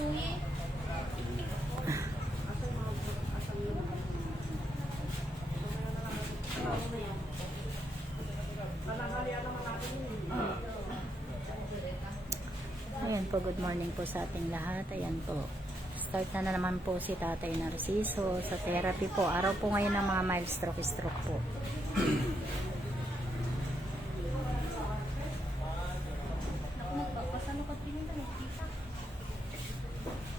suyi. Ayan po, good morning po sa ating lahat. Ayan po, start na naman po si Tatay Narciso sa therapy po. Araw po ngayon ng mga mild stroke po.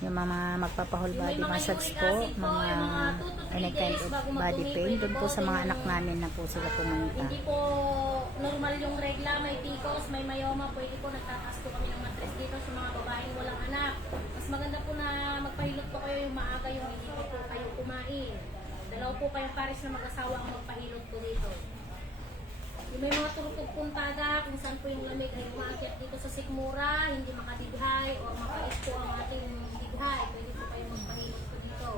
Yung mga magpapahol body massage po, mga any kind of body pain, doon po sa mga anak namin na po sila pumunta. Hindi po normal yung regla, may PCOS, may myoma, pwede po nagtataas po kami ng matres dito sa mga babaeng walang anak. Mas maganda po na magpahilot po kayo yung maaga, yung hindi po kayo kumain. Dalaw po kayong pares na mag-asawa ang magpahilot po dito. Yung may mga turutog puntada, kung saan po yung lamig ay umakyat dito sa sikmura, hindi makadibhay o mapait po ang ating dibhay, pwede po kayo magpahilot po dito.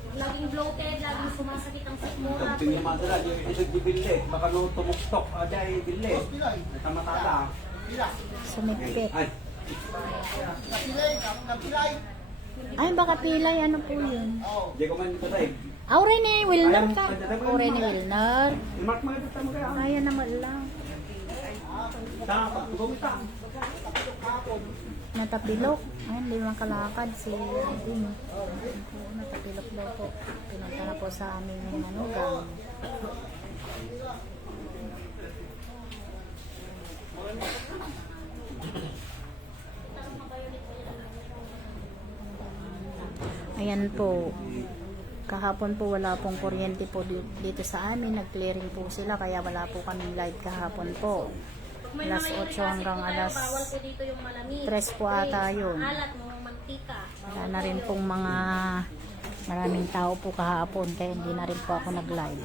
Yung laging bloated, laging sumasakit ang sikmura. Pagping naman sila, yung isog di bille, baka nung tumuktok, aday bille, natamatala. Sumipit. Ay, Ay, baka pilay, ano po yun? di ko man dito tayo. Rene Wilner ka. Rene Wilner. Mark mga dito mo kaya. Kaya naman lang. Dapat, bumita. Natapilok. Ayun, limang kalakad si Ading. Natapilok daw po. Pinunta na po sa aming manugang. Ayan po. Kahapon po wala pong kuryente po dito sa amin. Nag-clearing po sila kaya wala po kaming light kahapon po. Alas 8 hanggang alas 3 po ata yun. Wala na rin pong maraming tao po kahapon kaya hindi na rin po ako nag-live.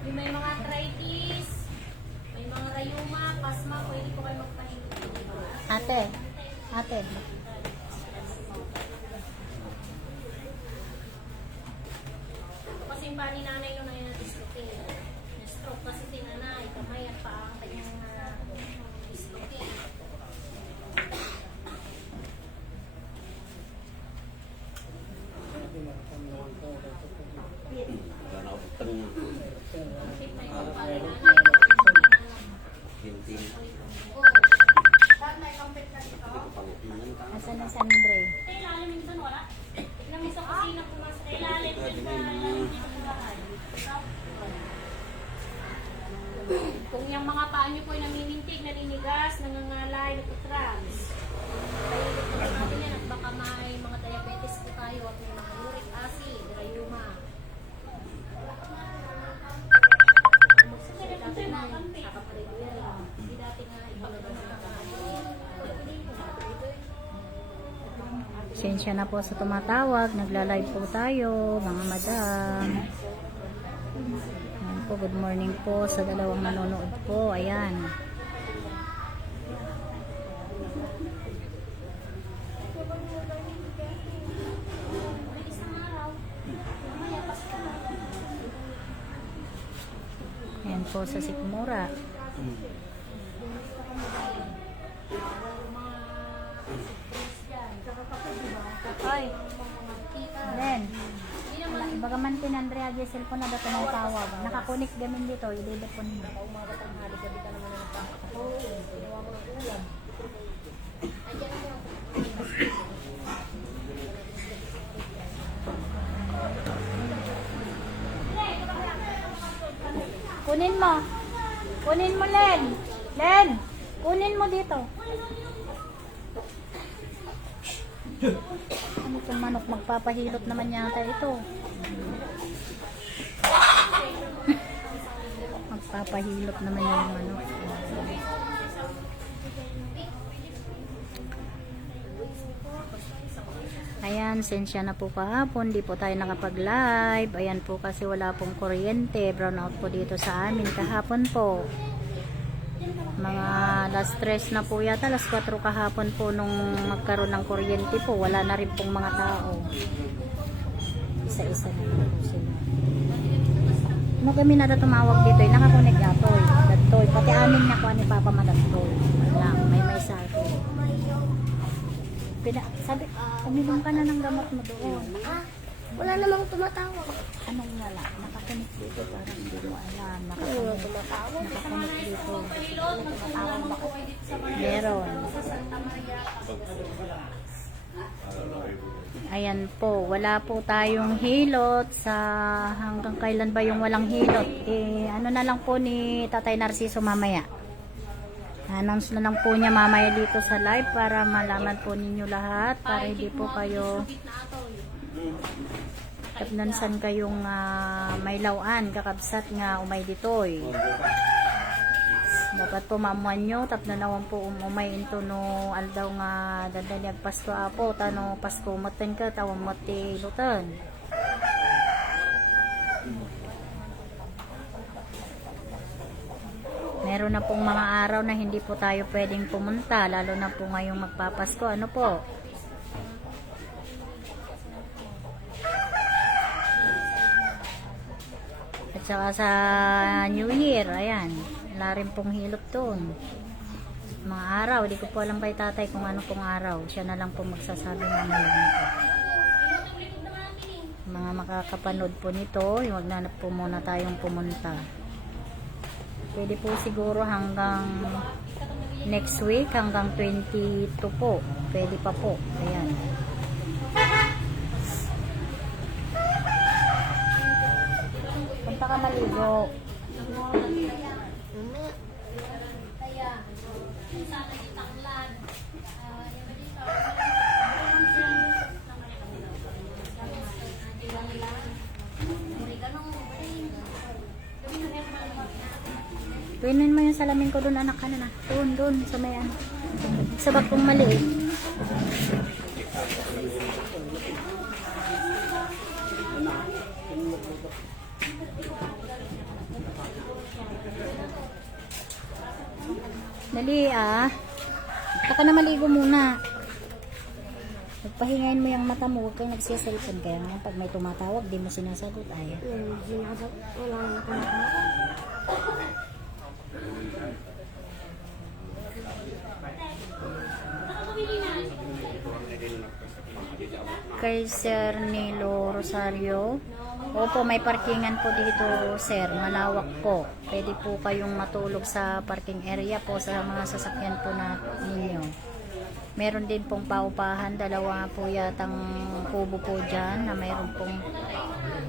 Yung may mga arthritis, may mga rayuma, pasma, pwede po kayo magpahilot dito. Ate. Kasi yung pa ni nanay nung na-dislocate. Na-stroke kasi si nanay, kamay at paa ang kanyang dislocate. Asan na San Andre? Sa ilalim minsan wala. Tignan mo sa kusina pumasok. Sa ilalim dito sa bahay. Kung yung mga paa nyo po ay namimintig, naninigas, nangangalay, nagtutrans. Kaya dito po natin yan at baka may mga diabetes po tayo at may mga uric acid, rayuma. Dati na, kakapalit yan. Hindi dati nga, ibalabas na Sensya na po sa tumatawag. Nagla-live po tayo, mga madam. Ayan po, good morning po sa dalawang nanonood po. Ayan. Ayan po sa Sikmura. Hoy. Len. Bagaman kin Andrea di cellphone na daw tumawag. Nakakunik gamin dito, i-delete po niyo. Kunin mo. Kunin mo, Len. Len, kunin mo dito. Ano itong manok? Magpapahilot naman yata ito. Napapahilot naman yung ano. Ayan, sensya na po kahapon, di po tayo nakapag-live. Ayan po kasi wala pong kuryente. Brown out po dito sa amin kahapon po. Mga last 3 na po yata, last 4 kahapon po nung magkaroon ng kuryente po. Wala na rin pong mga tao. Isa-isa na po sila. Ano kami na tumawag dito, nakakonek atoy. Datoy, pati amin niya ko ni Papa Madatoy. Wala, may sabi. Sabi, uminom ka na ng gamot mo doon. Wala namang tumatawag. Anong wala? Nakakonek dito, parang hindi mo alam. Wala tumatawag. Nakakonek dito. Pilot, magsulang po kayo dito sa Maria. Meron. Sa Santa Maria. Ayan po, wala po tayong hilot sa hanggang kailan ba yung walang hilot. Ano na lang po ni Tatay Narciso mamaya. Announce na lang po niya mamaya dito sa live para malaman po ninyo lahat, para hindi po kayo tapnansan kayong may lawan kakabsat nga umay ditoy. Dapat po mamuan nyo tapnanawan po umay into no aldaw nga dadanyag Pasko apo tano Pasko maten ka tawang mati lutan. Meron na pong mga araw na hindi po tayo pwedeng pumunta, lalo na po ngayong magpapasko. Ano po? At saka sa New Year, ayan, wala rin pong hilot doon. Mga araw, di ko po alam kay tatay kung ano pong araw. Siya na lang po magsasabi ng nito. Mga makakapanood po nito, huwag na po muna tayong pumunta. Pwede po siguro hanggang next week, hanggang 22 po. Pwede pa po. Ayan. Punta ka maligo. Pwinin mo yung salamin ko doon, anak ka na. Doon, sa may ano. Sa bag kong maliit. Dali Taka na maligo muna. Pagpahingayin mo yung mata mo, huwag kang nagsiselfon. Kaya nga, pag may tumatawag, di mo sinasagot. Ay. Wala na tumatawag. Kay Sir Nilo Rosario. Opo, may parkingan po dito, sir. Malawak po. Pwede po kayong matulog sa parking area po sa mga sasakyan po na ninyo. Meron din pong paupahan. Dalawa po yatang kubo po dyan na mayroon pong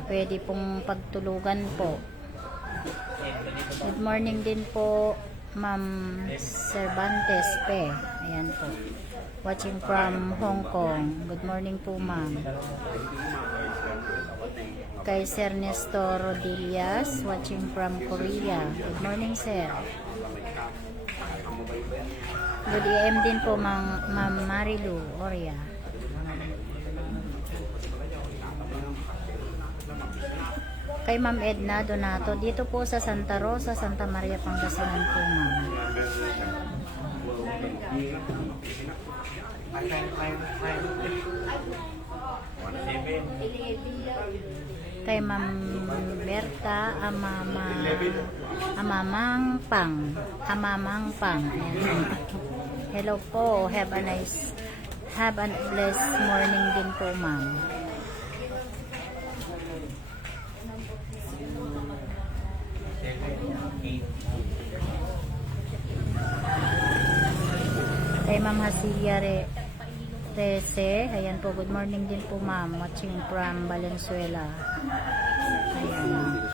pwede pong pagtulugan po. Good morning din po, Ma'am Cervantes Pe. Ayan po. Watching from Hong Kong. Good morning po, ma'am. Kay Sir Nestor Rodillas, watching from Korea. Good morning, sir. Good AM din po, Ma'am Marilu Oria. Kay Ma'am Edna Donato, dito po sa Santa Rosa, Santa Maria, Pangasinan po, ma'am. Kay Ma'am Berta Amamang Pang. Ayan. Hello po, have a blessed morning din po, ma'am. Kay Ma'am Hasilia Rese, ayan po, good morning din po, ma'am, watching from Valenzuela. Ayan.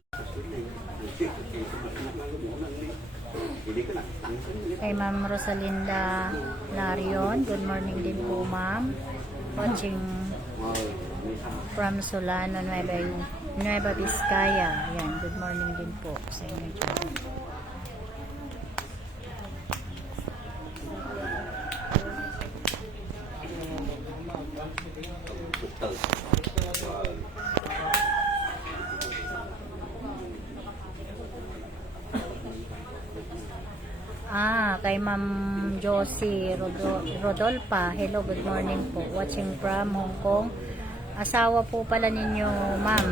Kay Ma'am Rosalinda Larion, good morning din po, ma'am, watching from Solano, Nueva Nueva Vizcaya. Ayan, good morning din po sa inyo dyan. Kay Ma'am Josie Rodolfa. Hello, good morning po. Watching from Hong Kong. Asawa po pala ninyo, ma'am.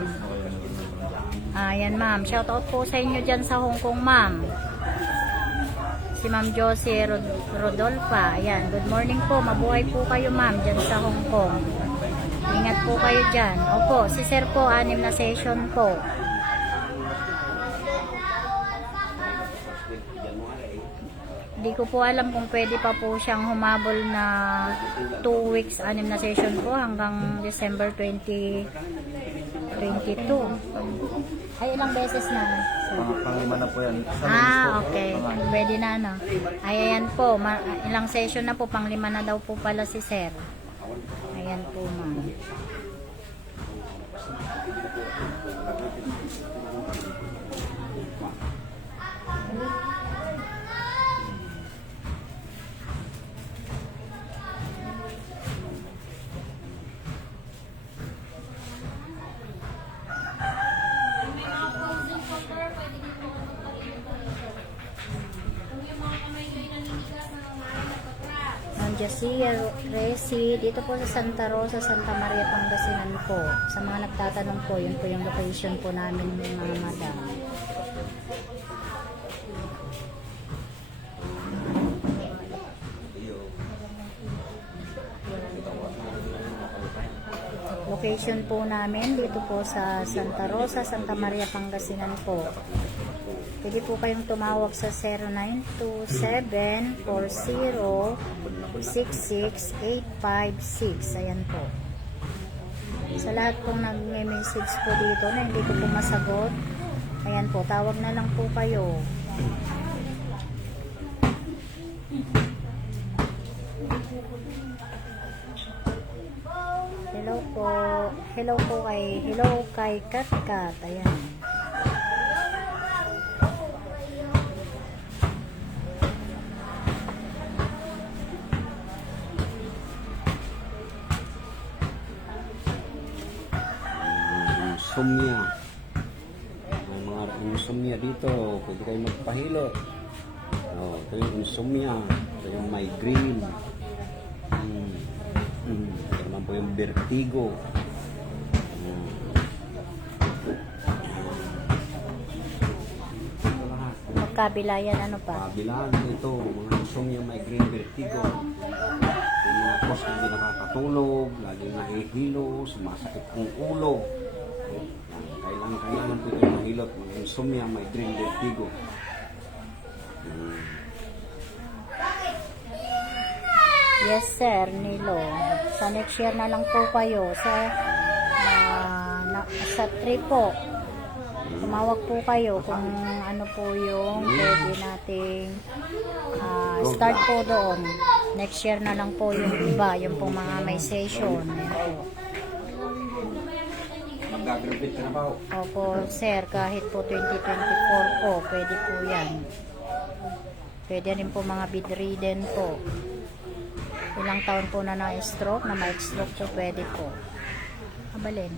Ayan, ma'am. Shout out po sa inyo dyan sa Hong Kong, ma'am. Si Ma'am Josie Rodolfa. Ayan, good morning po. Mabuhay po kayo, ma'am, dyan sa Hong Kong. Ingat po kayo dyan. Opo, si sir po, 6 na session po. Hindi ko po alam kung pwede pa po siyang humabol na 2 weeks, 6 na session po hanggang December 2022. Ay, ilang beses na? Pang-5 na po yan. Okay. Pwede na, ano? Ay, ayan po. Ilang session na po. Pang-5 na daw po pala si sir. Ayan po, ma'am. May mga frozen water, pwede din po kung yung mga kamay kayo naninigas na nangalan na patra. Ma'am Jasia Resi, dito po sa Santa Rosa, Santa Maria, Pangasinan po. Sa mga nagtatanong po, yun po yung location po namin, mga madam. Location po namin dito po sa Santa Rosa, Santa Maria, Pangasinan po. Pwede po kayong tumawag sa 0927-40-66856. Ayan po. Sa lahat pong nag-message po dito na hindi ko po masagot, ayan po, tawag na lang po kayo. Hello po. Hello kay Katkat. Ayan. Insomnia. Ang mga insomnia dito, pwede kayo magpahilo. Ito yung insomnia, ito yung migraine. Ito naman po yung vertigo. Magkabilayan, ano pa? Kabilaan ito, mga insomnia, migraine, vertigo. Yung mga cause na hindi nakakatulog, laging nahihilo, sumasakit ang ulo. Kailangan po ito mahilot, mga insomnia, migraine, vertigo. Yes sir, Nilo. Sa next year na lang po kayo sa 3 po. Tumawag po kayo kung ano po yung pwede nating start po doon. Next year na lang po yung iba, yung po mga may session. Ayan po. Mag-graduate ka na ba? Opo, sir, kahit po 2024 po, pwede po yan. Pwede rin po mga bedridden po. Ilang taon po na na-stroke, na ma-stroke po, pwede po. Abalin.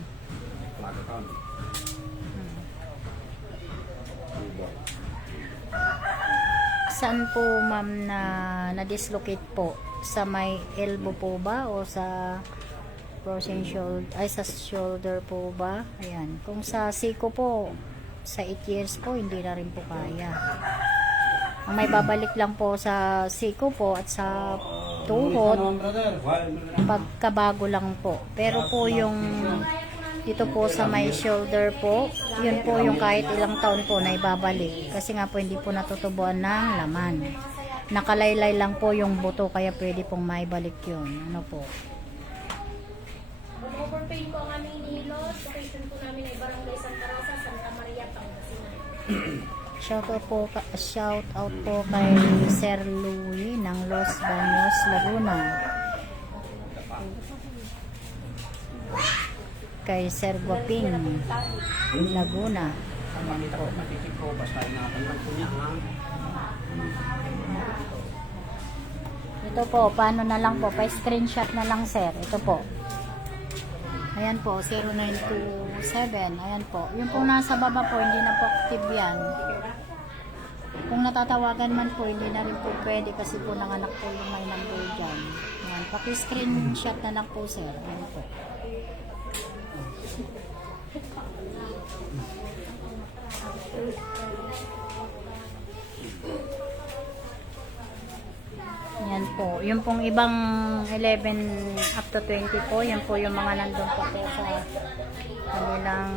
Saan po, ma'am, na-dislocate po? Sa may elbow po ba? O sa frozen shoulder? Ay, sa shoulder po ba? Ayan. Kung sa siko po, sa 8 years po, hindi na rin po kaya. Ang may babalik lang po sa siko po at sa tuhod, pagkabago lang po. Pero po yung dito po sa may shoulder po, yun po yung kahit ilang taon po na ibabalik. Kasi nga po hindi po natutubuan ng laman. Nakalaylay lang po yung buto, kaya pwede pong maibalik yun. Ano po? Overpain po ang aming nihilot. Location po namin ay Barangay Santa Rosa, Santa Maria, Pangasinan. Shout out po kay Sir Louie ng Los Baños, Laguna. kay Sir Guaping, Laguna. Ayan Pakita po. ko matitip ko, basta ingatan lang po niya ha. Ito po, paano na lang po, pa-screenshot na lang sir. Ito po. Ayan po, 0927. Ayan po. Yung po nasa baba po, hindi na po active yan. Kung natatawagan man po, hindi na rin po pwede kasi po nanganak po yung may number dyan. Ayan, paki-screenshot na lang po sir. Ayan po. Yan po. Yung pong ibang 11 up to 20 po, yan po yung mga nandun po sa kanilang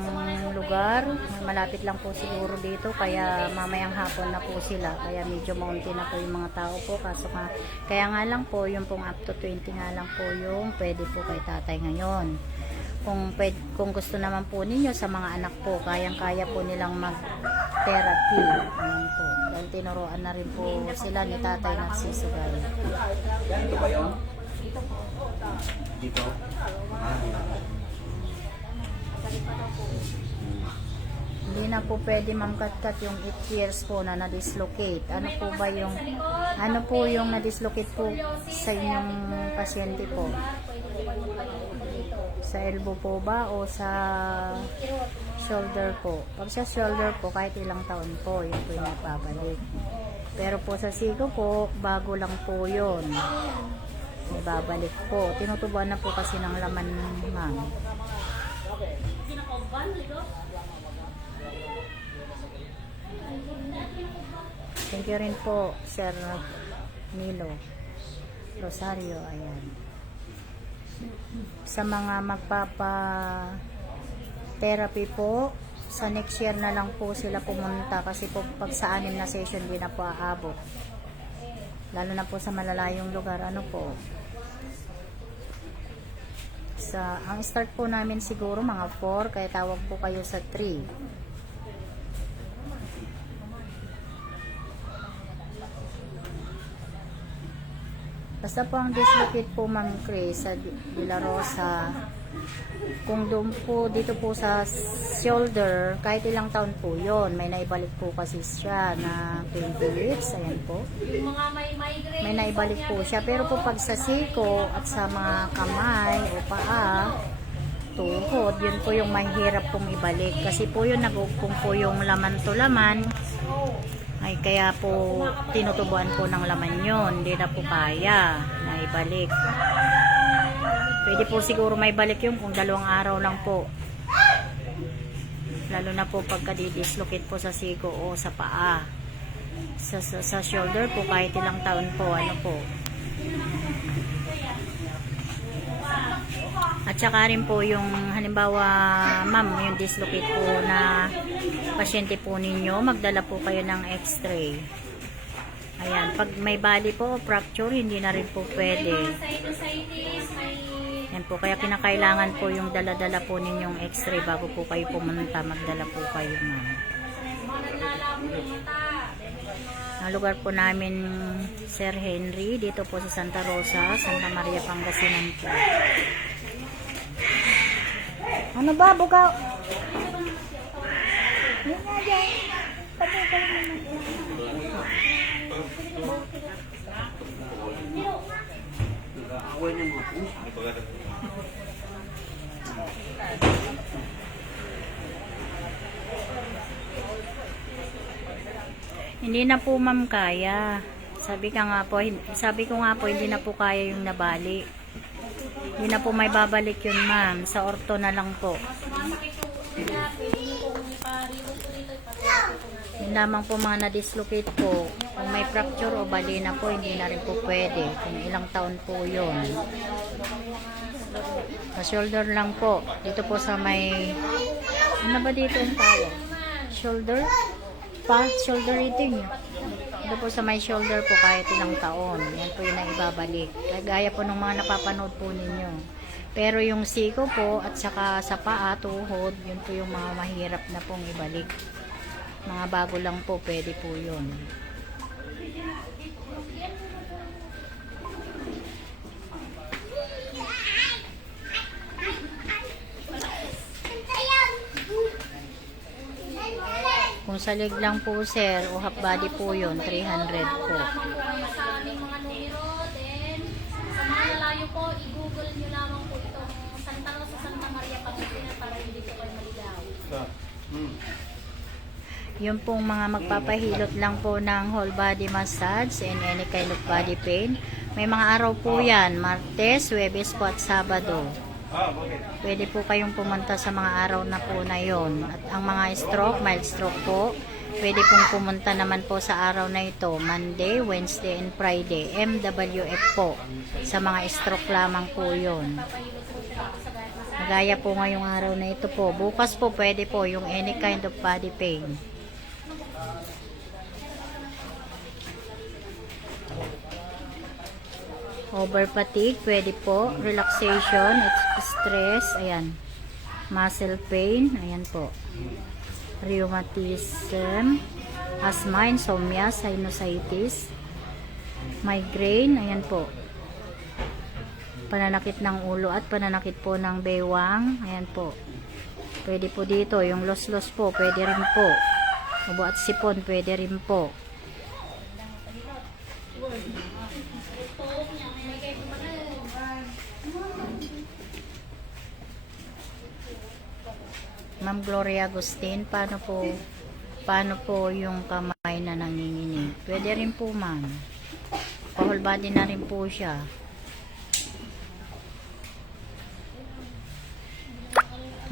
lugar. Malapit lang po siguro dito, kaya mamayang hapon na po sila. Kaya medyo maunti na po yung mga tao po. Kaya nga lang po, yung pong up to 20 nga lang po yung pwede po kay tatay ngayon. Kung gusto naman po ninyo sa mga anak po, kayang-kaya po nilang mag-therapy. Ayan po. Dahil tinuruan na rin po sila ni tatay nagsusugay. Dito ba yun? Dito? Hindi na po pwede ma'am kat yung 8 years po na na-dislocate. Ano po yung na-dislocate po sa inyong pasyente po? Sa elbow po ba o sa shoulder po? Pag sa shoulder po, kahit ilang taon po, yun po yung napabalik. Pero po sa siko po, bago lang po yun. May babalik po. Tinutubuan na po kasi ng laman, ma'am. Thank you rin po, Sir Milo Rosario. Ayan. Sa mga magpapa-therapy po, sa next year na lang po sila pumunta kasi po pag sa 6 na session di na po aabot. Lalo na po sa malalayong lugar, ano po. Ang start po namin siguro mga 4, kaya tawag po kayo sa 3. Basta po ang dislocate po Ma'am Chris sa De La Rosa, kung doon po dito po sa shoulder, kahit ilang taon po yon, may naibalik po kasi siya na 20 weeks, ayan po. Yung mga may migraine. May naibalik po siya, pero po pag sa siko at sa mga kamay o paa, tuhod, yun po yung mahirap pong ibalik. Kasi po yun, nag-upong po yung laman to laman, ay kaya po tinutubuan po ng laman yun, hindi na po kaya na ibalik. Pwede po siguro may balik yung kung 2 araw lang po. Lalo na po pagka dislocate po sa siko o sa paa. Sa shoulder po kahit ilang taon po, ano po. At saka rin po yung halimbawa ma'am, yung dislocate po na pasyente po ninyo, magdala po kayo ng x-ray. Ayan, pag may bali po o fracture, hindi na rin po pwede. Yan po, kaya kinakailangan po yung dala-dala po ninyong x-ray bago po kayo pumunta, magdala po kayo ma'am. Ang lugar po namin, Sir Henry, dito po sa Santa Rosa, Santa Maria, Pangasinan po. Ano ba, bukaw? Hindi nga dyan. Patukaw naman. Nag-aaway ng mga pusa. Hindi na po ma'am kaya. Sabi ko nga po hindi na po kaya yung nabali. Hindi na po may babalik yun ma'am. Sa orto na lang po. Yun lamang po mga na-dislocate po. Kung may fracture o bali na po, hindi na rin po pwede. Kung ilang taon po yun. Sa shoulder lang po. Dito po sa may... Ano ba dito yung tawag? Shoulder? Shoulder eating. Dito po sa may shoulder po kahit ilang taon. Yan po yung naibabalik. Gaya po ng mga napapanood po ninyo. Pero yung siko po at saka sa paa, tuhod, yun po yung mga mahirap na pong ibalik. Mga bago lang po, pwede po yun. Kung sa leg lang po sir, o half body po yun, 300 po. Lamang po kayo sa aming mga numero. Then, sa mga nalayo po, i-google nyo lamang po itong Santa Rosa, Santa Maria Pangasinan para hindi po kayo maligaw. Yung pong mga magpapahilot lang po ng whole body massage and any kind of body pain. May mga araw po yan, Martes, Huwebes po at Sabado. Pwede po kayong pumunta sa mga araw na po na yon. At ang mga stroke, mild stroke po, pwede pong pumunta naman po sa araw na ito, Monday, Wednesday, and Friday. MWF po. Sa mga stroke lamang po yon. Magaya po ngayong araw na ito po. Bukas po pwede po yung any kind of body pain. Over fatigue, pwede po. Relaxation, stress, ayan. Muscle pain, ayan po. Rheumatism, asthma, insomnia, sinusitis, migraine, ayan po. Pananakit ng ulo at pananakit po ng bewang, ayan po. Pwede po dito, yung los-los po, pwede rin po. Ubo at sipon, pwede rin po. Ma'am Gloria Agustin, paano po yung kamay na nanginginig? Pwede rin po ma'am. Pa-whole body na rin po siya.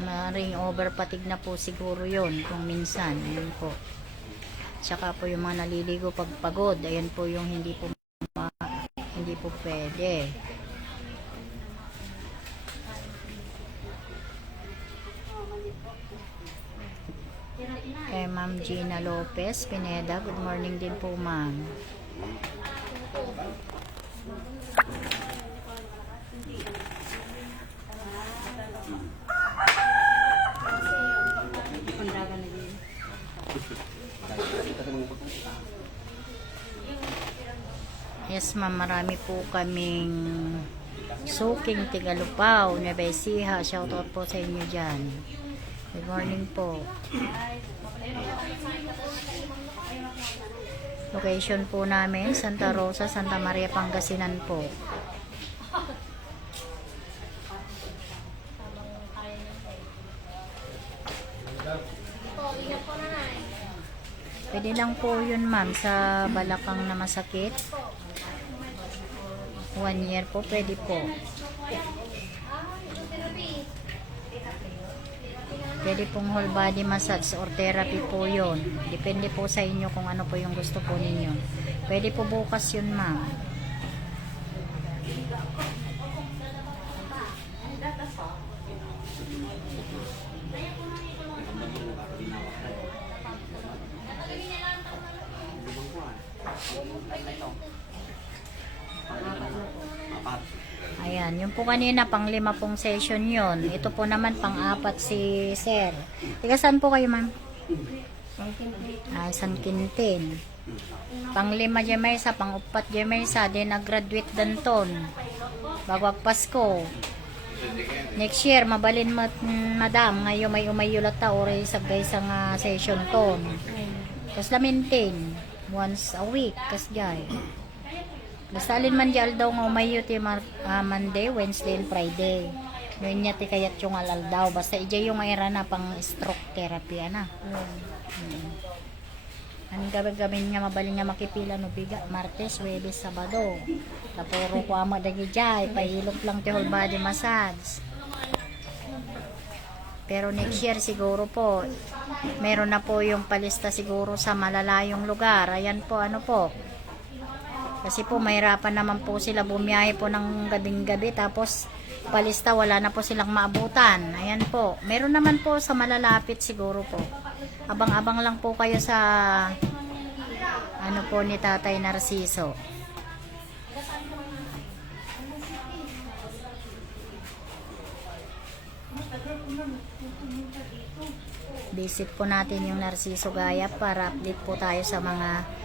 Maring over fatigue na po siguro yon kung minsan. Ayan po. Tsaka po yung mga naliligo pag pagod. Ayan po yung hindi po pwede. Kay Ma'am Gina Lopez Pineda, good morning din po ma'am. Yes ma'am, marami po kaming suking Tigalupaw, Nueva Ecija. Shoutout po sa inyo dyan. Good morning po. Location po namin, Santa Rosa, Santa Maria, Pangasinan po. Pwede lang po yun ma'am sa balakang na masakit. 1 year po, pwede po. Pwede pong whole body massage or therapy po yun. Depende po sa inyo kung ano po yung gusto po ninyo. Pwede po bukas yun ma'am. Ayan, yung po kanina pang 5 pong session yon. Ito po naman pang 4 si Sir. Tiga saan po kayo ma'am? San Quintin. Pang 5 dyan may isa, pang 4 dyan may isa. Then nag-graduate danton. Bago Pasko. Next year, mabalin madam. Ngayon may umayulat ta oray sa guys ang session ton. Tapos la maintain. Once a week. Kas jay. Basta alin man di daw nga umayo ti Monday, Wednesday, and Friday. Noon niya ti kayat yung alal daw. Basta ijay yung era na pang stroke therapy ana. Ang gabagabin nga mabalin nga makipila no biga Martes, Huwebes, Sabado. Tapuro ko ama dagi jay, pahilot lang ti whole body massage. Pero next year siguro po meron na po yung palista siguro sa malalayong lugar. Ayan po, ano po. Kasi po mahirapan naman po sila bumiyahe po ng gabing-gabi tapos palista wala na po silang maabutan. Ayan po. Meron naman po sa malalapit siguro po. Abang-abang lang po kayo sa ano po ni Tatay Narciso. Visit po natin yung Narciso Gaya para update po tayo sa mga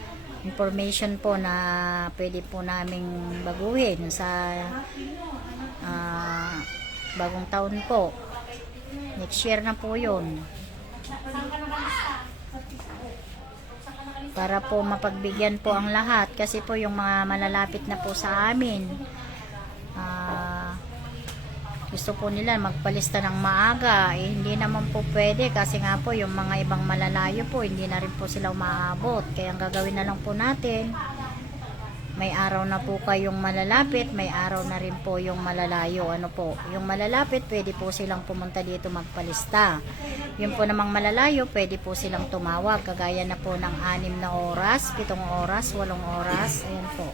information po na pwede po naming baguhin sa bagong taon po. Next year na po yun. para po mapagbigyan po ang lahat kasi po yung mga malalapit na po sa amin gusto po nila magpalista ng maaga hindi naman po pwede kasi nga po yung mga ibang malalayo po hindi na rin po sila umaabot kaya ang gagawin na lang po natin may araw na po kayong malalapit may araw na rin po yung malalayo ano po yung malalapit pwede po silang pumunta dito magpalista yung po namang malalayo pwede po silang tumawag kagaya na po ng 6 na oras 7 oras 8 oras ayan po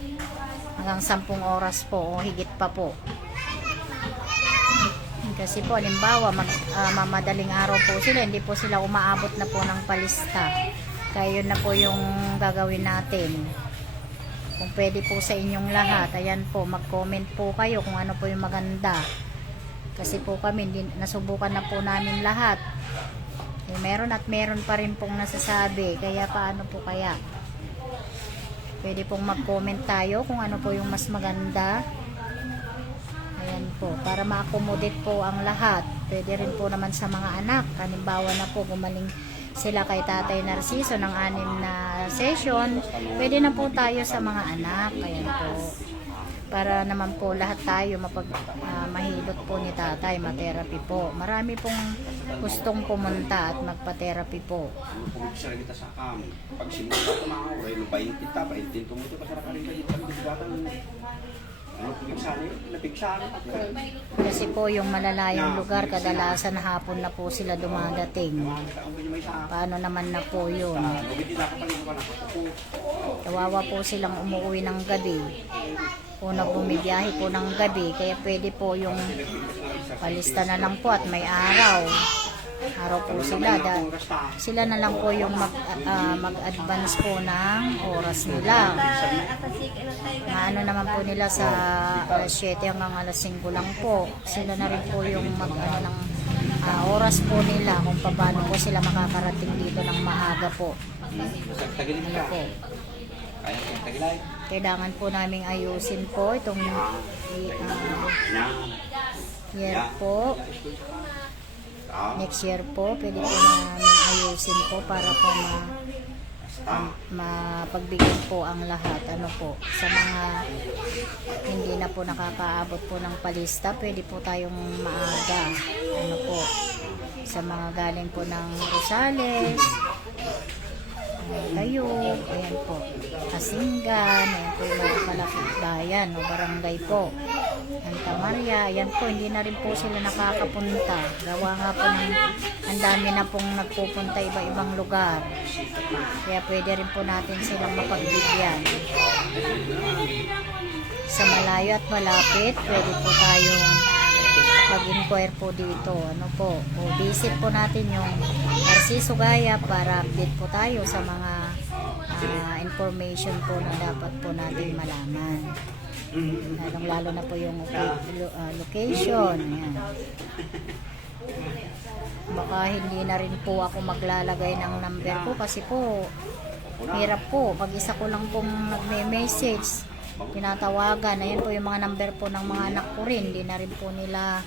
hanggang 10 oras po o higit pa po kasi po halimbawa madaling araw po sila hindi po sila umaabot na po ng palista kaya yun na po yung gagawin natin kung pwede po sa inyong lahat ayan po mag-comment po kayo kung ano po yung maganda kasi po kami nasubukan na po namin lahat meron at meron pa rin pong nasasabi kaya paano po kaya pwede pong mag-comment tayo kung ano po yung mas maganda ayan po para ma-accommodate po ang lahat pwede rin po naman sa mga anak halimbawa na po gumaling sila kay Tatay Narciso ng 6 na session pwede na po tayo sa mga anak ayan po para naman po lahat tayo mahilot po ni Tatay ma-therapy po marami pong gustong pumunta at magpa-therapy po Pumiksa kita sa kami. Pag simula ko na ako, lupayin kita, pahintin ko mo ito, pasara ka rin kayo, pag-bigatan ano pumiksa niyo? Napiksa kasi po yung malalayong lugar kadalasan hapon na po sila dumadating paano naman na po yun kawawa po silang umuwi ng gabi o bumibiyahe po ng gabi kaya pwede po yung palista na lang po at may araw po sila na lang po yung mag-advance po ng oras nila ano naman po nila sa 7 hanggang alas 5 lang po sila na rin po yung ng oras po nila kung paano po sila makakarating dito ng maaga po ano po kailangan po naming ayusin po itong year po next year po pwede po namin ayusin po para po mapagbigyan po ang lahat ano po sa mga hindi na po nakakaabot po ng palista pwede po tayong maaga ano po sa mga galing po ng Rosales tayo ayan po Kasinggan ayan po yung mga malapit bayan o barangay po Santa Maria ayan po hindi na rin po sila nakakapunta gawa nga po ng ang dami na pong nagpupunta iba-ibang lugar kaya pwede rin po natin silang mapagbigyan sa malayo at malapit pwede po tayong mag-inquire po dito ano po o visit po natin yung Narciso Gaya para update po tayo sa mga information po na dapat po natin malaman lalo na po yung location ayan. Baka hindi na rin po ako maglalagay ng number ko kasi po hirap po pag isa ko lang pong nagme-message tinatawagan ayan po yung mga number po ng mga anak ko rin hindi na rin po nila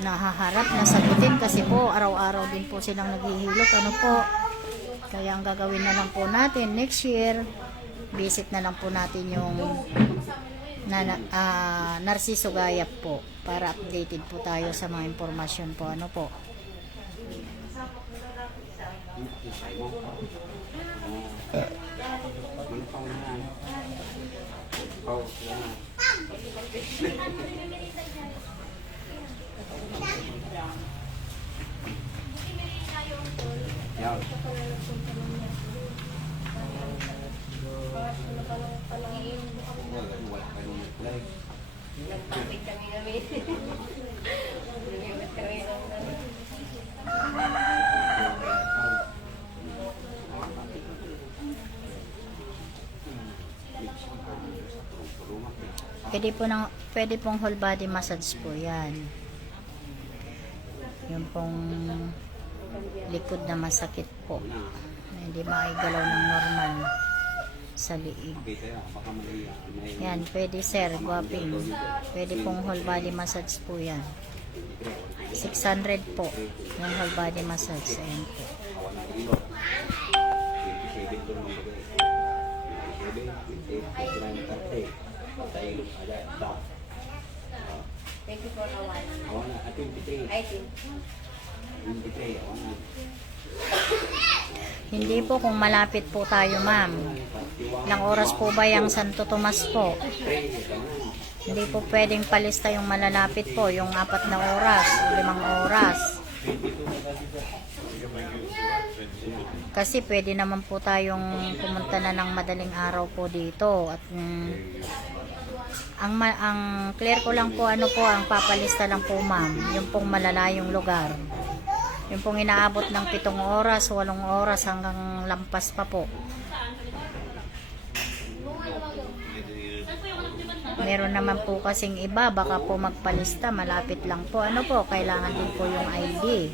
nahaharap na sagutin kasi po araw-araw din po silang naghihilot ano po kaya ang gagawin na lang po natin next year visit na lang po natin yung Narciso Gaya po para updated po tayo sa mga impormasyon po ano po pwede pong whole body massage po yan yung pong likod na masakit po hindi maigalaw ng normal sa liig yan pwede sir guwaping pwede pong whole body massage po yan 600 po yung whole body massage ayan po Thank you for the one. I think. Hindi po kung malapit po tayo, ma'am. Ilang oras po ba yung Santo Tomas po? Hindi po pwedeng palista yung malalapit po, yung 4 na oras, 5 oras. Kasi pwede naman po tayong pumunta na ng madaling araw po dito. At ang clear ko lang po, ano po, ang papalista lang po, ma'am, yung pong malalayong lugar. Yung pong inaabot ng 7 oras, 8 oras hanggang lampas pa po. Meron naman po kasing iba, baka po magpalista, malapit lang po. Ano po, kailangan din po yung ID.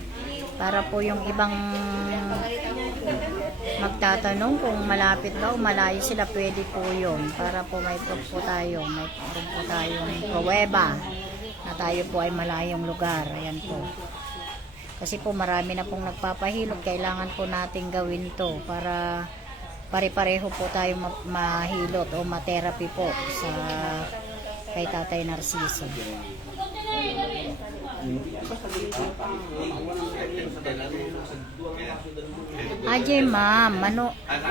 Para po yung ibang magtatanong kung malapit daw, malayo sila, pwede po yun. Para po may proof po tayo, may proof po tayong pruweba na tayo po ay malayong lugar. Ayan po. Kasi po marami na pong nagpapahilot, kailangan po nating gawin to para pare-pareho po tayo mahilot o ma-therapy po sa kay Tatay Narciso. Ajay, ma'am,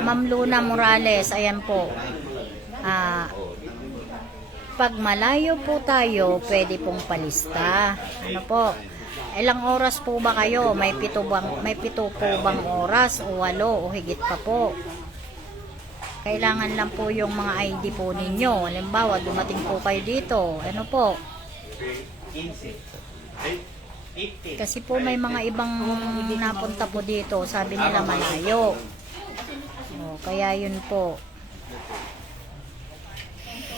Ma'am Luna Morales, ayan po. Pag malayo po tayo, pwede pong palista. Ano po? Ilang oras po ba kayo? May 7 po bang oras o 8 o higit pa po? Kailangan lang po yung mga ID po ninyo. Halimbawa, dumating po kayo dito. Ano po? Kasi po may mga ibang napunta po dito. Sabi nila malayo. O, kaya yun po.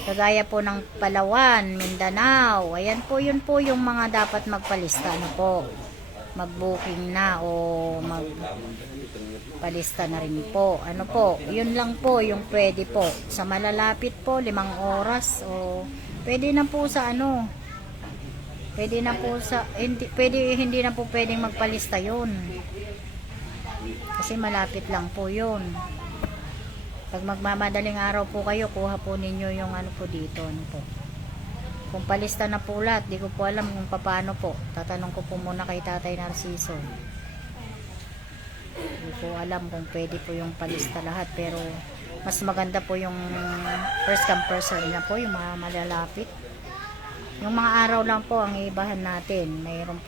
Kagaya po ng Palawan, Mindanao. Ayan po, yun po yung mga dapat magpalista. Ano po? Mag-booking na o magpalista na rin po. Ano po? Yun lang po yung pwede po. Sa malalapit po, 5 oras o pwede na po sa ano. Pwede na po sa hindi na po pwedeng magpalista yun. Kasi malapit lang po yun. Pag magmamadaling araw po kayo, kuha po ninyo yung ano po dito. Ano po. Kung palista na po lahat, di ko po alam kung paano po. Tatanong ko po muna kay Tatay Narciso. Di ko alam kung pwede po yung palista lahat. Pero mas maganda po yung first come first serve na po, yung mga malalapit. Yung mga araw lang po ang iibahan natin. Mayroon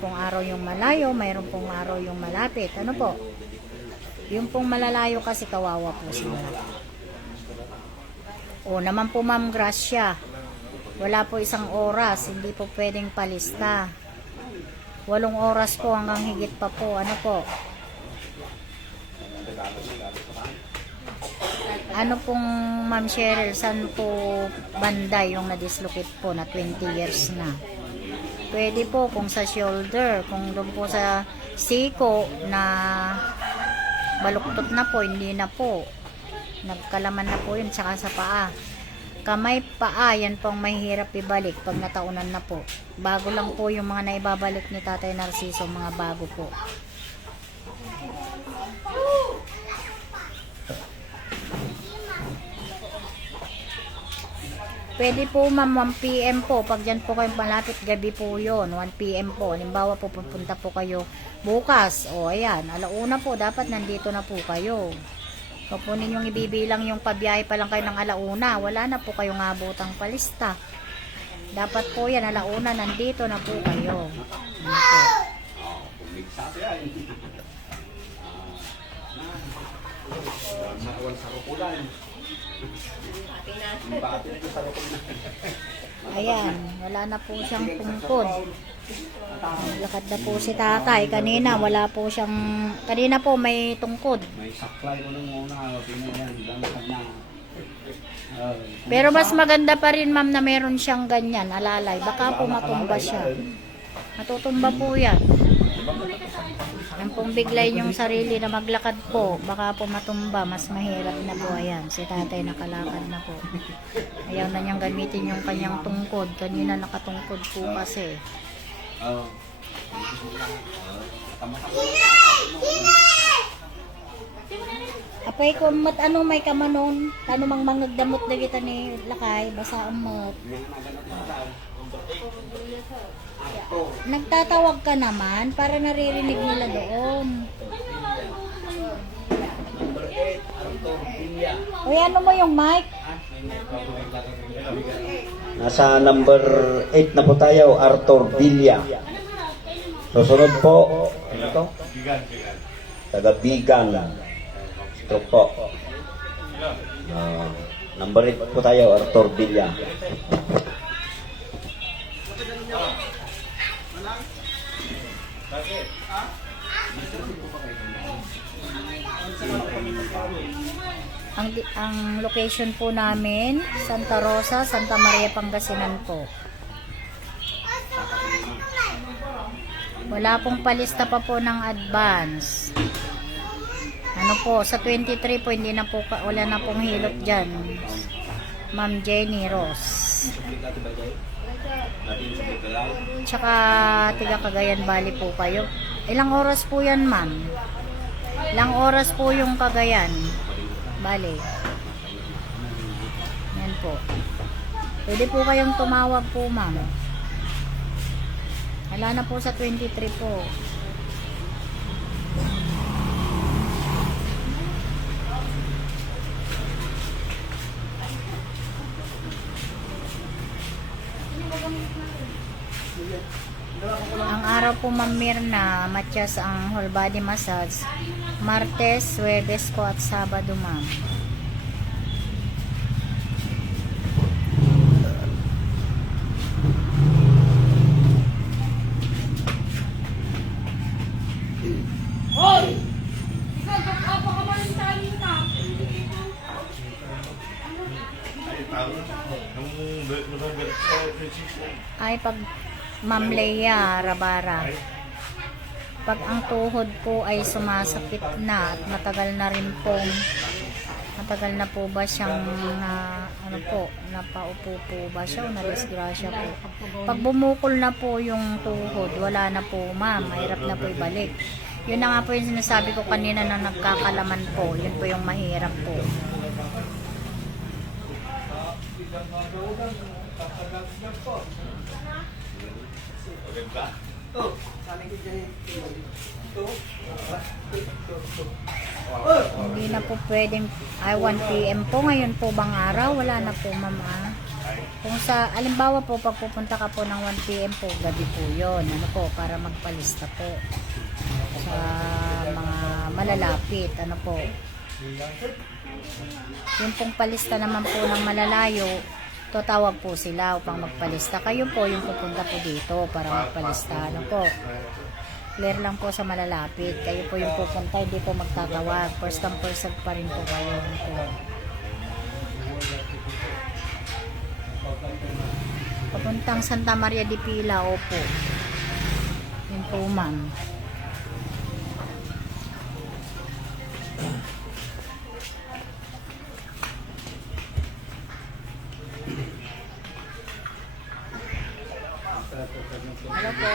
pong araw yung malayo, mayroon pong araw yung malapit. Ano po? Yung pong malalayo kasi kawawa po sila. O naman po, Ma'am Gracia. Wala po 1 oras, hindi po pwedeng palista. 8 oras po hanggang higit pa po. Ano po? Ano pong Ma'am Cheryl, saan po banda yung na-dislocate po na 20 years na? Pwede po kung sa shoulder, kung doon po sa siko na baluktot na po, hindi na po. Nagkalaman na po yun, tsaka sa paa. Kamay, paa, yan pong mahirap ibalik pag nataunan na po. Bago lang po yung mga naibabalik ni Tatay Narciso, mga bago po. Pwede po, ma'am, 1 PM po. Pag dyan po kayong malapit, gabi po yun. 1 PM po. Halimbawa po, pupunta po kayo bukas. O, ayan. 1:00 po. Dapat nandito na po kayo. Kapunin yung ibibilang yung pabiyahe pa lang kayo ng 1:00. Wala na po kayong abotang palista. Dapat po yan, 1:00 nandito na po kayo. Ano po? Ayan, wala na po siyang tungkod. Lakad na po si tatay. Kanina po may tungkod. May saklay ko nung una, pinayan, langkad na. Pero mas maganda pa rin, ma'am, na meron siyang ganyan, alalay. Baka po matumba siya. Matutumba po yan. Ang pong biglay yung sarili na maglakad po, baka po matumba, mas mahirap na po. Ayan, si tatay nakalakad na po. Ayaw na niyang gamitin yung kanyang tungkod. Kanina nakatungkod po kasi. Apay ko mat ano may kamanon, ano mang mangagdamot na kita ni lakay, basa ang mat. Nagtatawag ka naman para naririnig nila doon. Uy, ano mo yung mic? Nasa number 8 na po tayo, Arthur Villa. Susunod po, ano to? Taga Bigan. Ito po. Number 8 po tayo, Arthur Villa. Ang location po namin, Santa Rosa, Santa Maria, Pangasinan po. Wala pong palista pa po ng advance. Ano po, sa 23 po, hindi na po, wala na pong hilot dyan. Ma'am Jenny Ross. Tsaka, tiga Cagayan Valley po kayo. Ilang oras po yan, ma'am? Ilang oras po yung Cagayan Valley? Yan po. Pwede po kayong tumawag po, ma'am. Wala na po sa 23 po. Ang araw po, Ma'am Mirna, matches ang whole body massage. Martes, Huwebes ko at Sabado, ma'am. Ay, pag Ma'am Leia Rabara, pag ang tuhod po ay sumasakit na at matagal na po ba siyang ano po, napaupo po ba siya o na-disgrasya po. Pag bumukol na po yung tuhod, wala na po, ma'am, mahirap na po ibalik. Yun na nga po yung sinasabi ko kanina na nagkakalaman po, yun po yung mahirap po. Hindi na po pwedeng 1 PM po ngayon po bang araw, wala na po, ma'am. Kung sa alimbawa po pag pupunta ka po ng 1 PM po, gabi po yon, ano po, para magpalista po sa mga malalapit, ano po. Yung pong palista naman po ng malalayo, tatawag po sila upang magpalista. Kayo po yung pupunta po dito para magpalista, ano po. Clear lang po sa malalapit. Kayo po yung pupunta, hindi po magtatawag. First come, first serve pa rin po kayo. Ano po. Papuntang Santa Maria de Pila, opo. Yun po, ma'am. Hello po.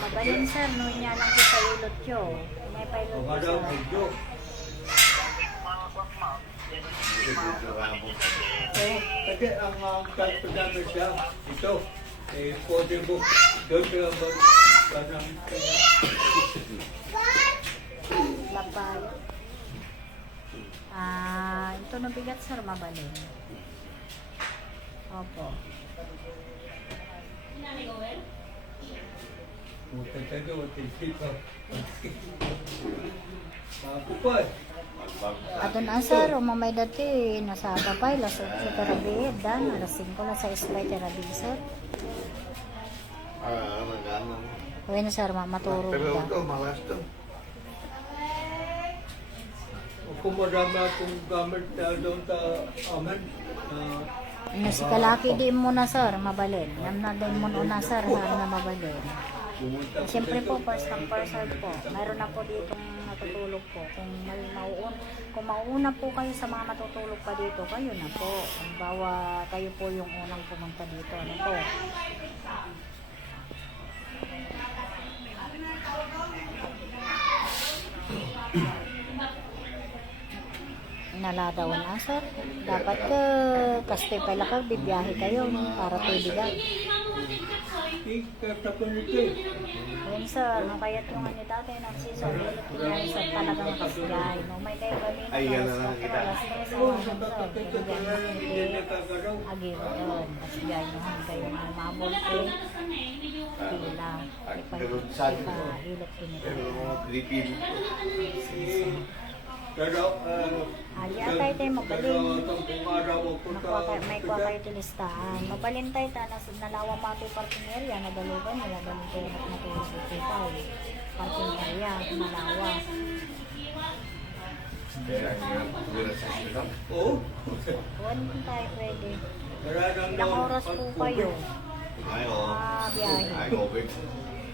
Magaling sir, no niya lang po sa ilot yo. May pilot po sir. Kasi ang pagdamit siya, ito, pwede mo doon siya Lapay. Ito na bigat sir, mabalin. Opo. Aton sir, umamay dati, nasa papay, lasot sa terabid, dan, alas 5, alas 6 by terabid, sir. Uwi na sir, maturo ka. malas to. Kung marami akong gamit na doon sa amin, Ano si kalaki di mo na sir, mabalin. Namnaday mo na sir, na mabalin. Siyempre po, first come first serve po. Mayroon na po ditong natutulog po. Kung mauuna po kayo sa mga matutulog pa dito, kayo na po. Bawa kayo po yung unang pumunta dito. Ano po? Naladawan na sir. Dapat ka kastoy pala ka bibiyahe kayo para tubigan. Tapos nito eh. Yun sir, no kaya't yung ano dati nagsisa pinay sa talagang nakasiyay. No may kayo kami na alas 4, alas 3 Oo, sa sa mga sir. tatay ko Binigyan talaga ng hindi hindi nakagalaw. agil yun. Kasiyay no kayo mga mabol ko. Pila. Ipahilot pinito. Pero, Ali atay tayo mabalin. itong araw ako May kuha kayo tilistahan. Mabalintay ta nalawa mati parking area na dalugan nila ganun kayo matulog ito tayo. Parking area malawa. Oo. Kuwan tayo pwede. Maraming Ilang oras po kayo? Biyahe.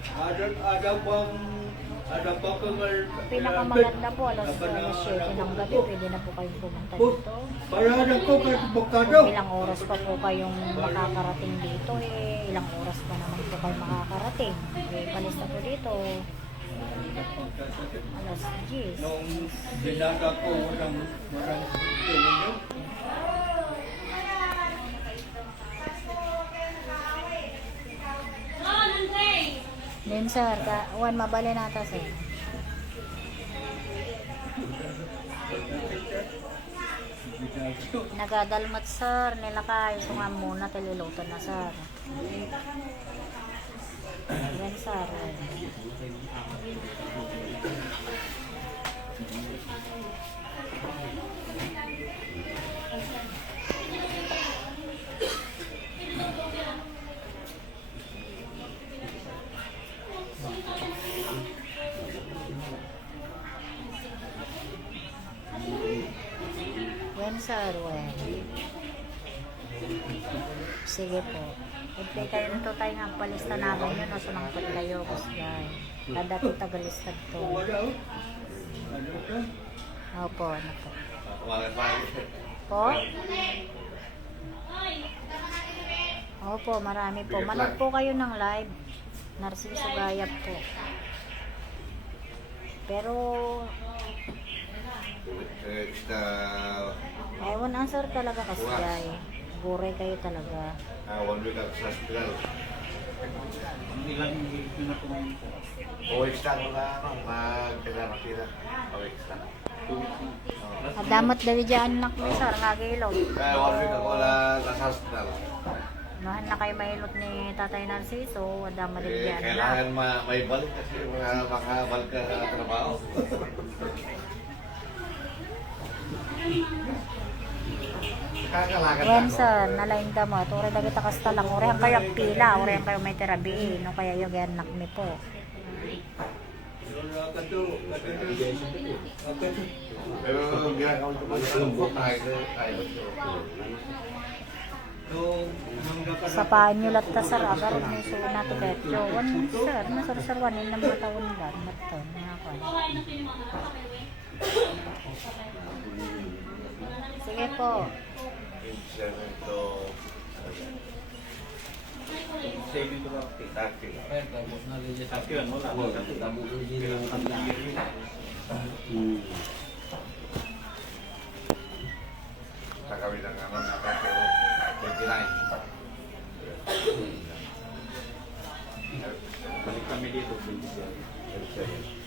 Ada bang Pinakamaganda po alas 7 ng gabi pwede na po kayong pumunta dito. Para ko kasi bukado. Kung ilang oras pa po kayong makakarating dito ilang oras pa naman po kayo makakarating. Palis na po dito. Alas 10. Nung binaga ko ng tinigil. Then sir, Juan mabali nata sir. Nagadalmat sir, nila kayo sunga muna tililuto na sir. Yan sir. Yan sir, well. Sige po. Ipay kayo nito tayo nga palista namin yun. Nasa nang kayo. Guys. Dadati tagalistad to. Opo, ano po. Po? Opo, marami po. Manood po kayo ng live. Narciso Gayap po. Pero ewan answer talaga kasi ay buray kayo talaga. Damat dali dyan anak mo sir, ngagilog. Mahan na kayo mahilot ni Tatay Narciso, damat dali dyan anak. Kailangan may balik kasi makabalik ka sa trabaho. Wen sir, nalaing damot. Ore dagit kasta lang. Ore ang kayo pila. Ore ang kayo may terabi. No kaya yung ganak mi po. Pero ginagawa ko man tayo. Sa paanyo latta sir. Agar may suna to betyo. Wan sir. Nasarsawanin na mga taon ba? Maton. Sige po. Kami ng ano natin, 29. Balik kami dito, 27.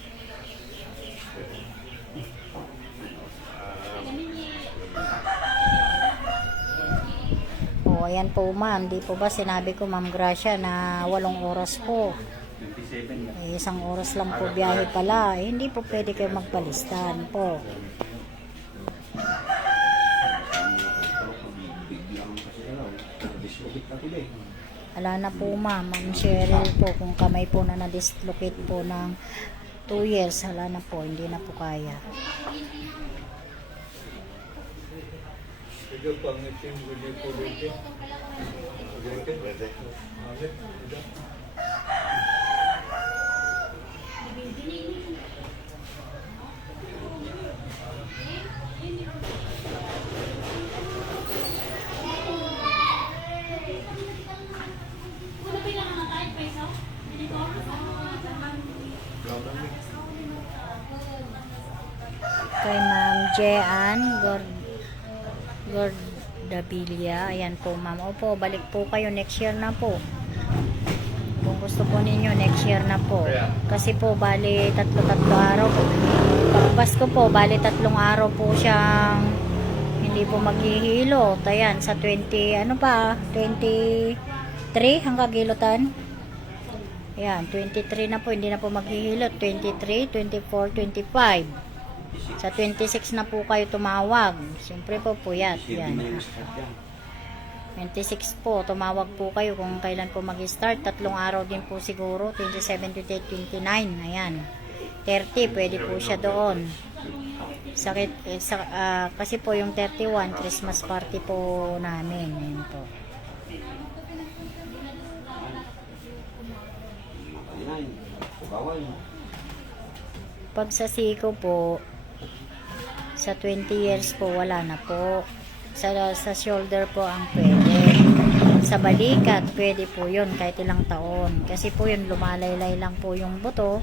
O, ayan po ma'am. Di po ba sinabi ko ma'am Gracia na 8 oras po. Eh, 1 oras lang po biyahe pala. Eh, hindi po pwede kayo magpalistan po. Ala na po ma'am. Ma'am Cheryl po. Kung kamay po na na-dislocate po ng 2 years. Ala na po. Hindi na po kaya. Ito pangitim gudi po dito. Kay Ma'am Jean Gordabilia. Ayan po, ma'am. Opo, balik po kayo next year na po. Kung gusto po ninyo, next year na po. Kasi po, bali, tatlo araw po. Pagpasko po, bali, 3 araw po siyang hindi po maghihilo. Ayan, sa 23 hanggang gilutan. Ayan, 23 na po, hindi na po maghihilo. 23, 24, 25. Sa 26 na po kayo tumawag. Siyempre po, puyat. Yan. 26 po, tumawag po kayo kung kailan po mag-start. 3 araw din po siguro. 27, 28, 29. Ayan. 30, pwede po siya doon. Kasi po yung 31, Christmas party po namin. Ayan po. Pag sa siko po, sa 20 years po, wala na po. Sa shoulder po ang pwede. Sa balikat, pwede po yun kahit ilang taon. Kasi po yun, lumalaylay lang po yung buto.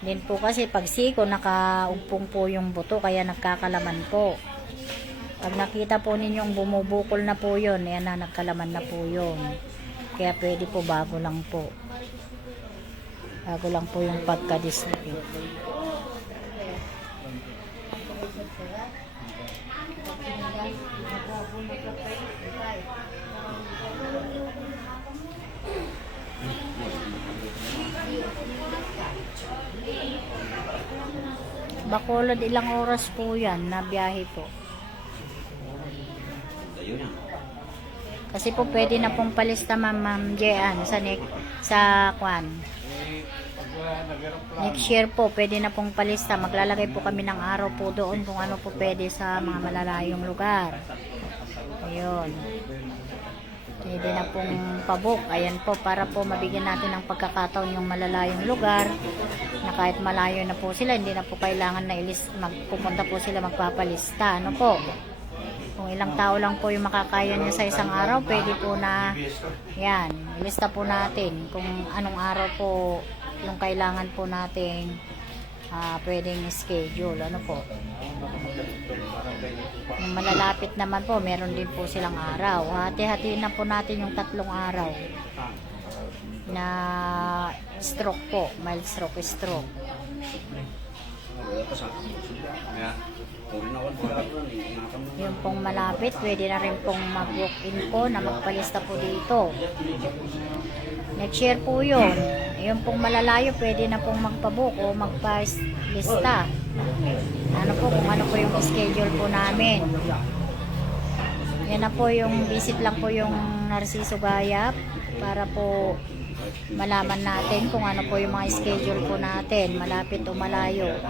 Din po kasi pag siko, nakaugpong po yung buto, kaya nagkakalaman po. Pag nakita po ninyong bumubukol na po yun, yan na, nagkalaman na po yun. Kaya pwede po, bago lang po. Bago lang po yung pagka-dislocate. Bacolod, ilang oras po yan na biyahe po? Kasi po pwede na pong palista Ma'am Jean sa kwan. Next year po pwede na pong palista. Maglalagay po kami ng araw po doon kung ano po pwede sa mga malalayong lugar. Ayun. Pwede na pong pabook. Ayan po, para po mabigyan natin ng pagkakataon yung malalayong lugar na kahit malayo na po sila, hindi na po kailangan na magpupunta po sila magpapalista. Ano po? Kung ilang tao lang po yung makakaya niya sa isang araw, pwede po na yan, ilista po natin kung anong araw po yung kailangan po natin pwedeng schedule. Ano po? Yung malalapit naman po, meron din po silang araw. Hati-hatiin na po natin yung 3 araw na stroke po, mild stroke. Yung pong malapit, pwede na rin pong mag-walk-in po na magpalista po dito. Next year po yun. Yung pong malalayo, pwede na pong magpabook o magpalista. Ano po, kung ano po yung schedule po namin. Yan na po yung visit lang po yung Narciso Gayap para po malaman natin kung ano po yung mga schedule po natin, malapit o malayo.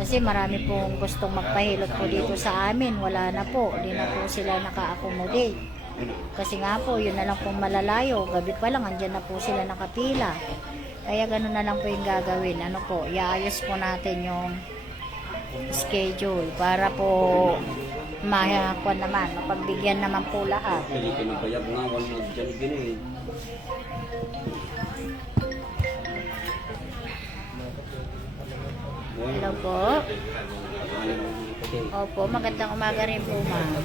Kasi marami pong gustong magpahilot po dito sa amin, wala na po, di na po sila naka-accommodate. Kasi nga po, yun na lang pong malalayo, gabi pa lang, andyan na po sila nakapila. Kaya ganun na lang po yung gagawin. Ano po, iayos po natin yung schedule para po makuha naman, mapagbigyan naman po lahat. Hindi kinapayag nga, wala dyan gini. Hello po. Opo, magandang umaga rin po, ma'am.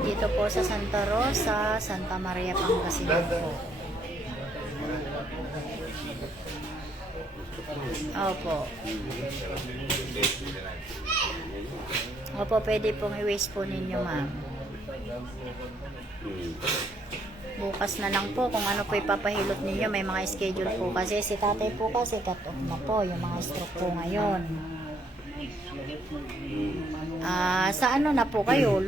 Dito po sa Santa Rosa, Santa Maria, Pangasinan po. Opo. Opo, pwede pong i-waste po ninyo, ma'am. Bukas na lang po kung ano po ipapahilot ninyo. May mga schedule po kasi. Si tatay po kasi cut off na po yung mga stroke po ngayon. Sa ano na po kayo?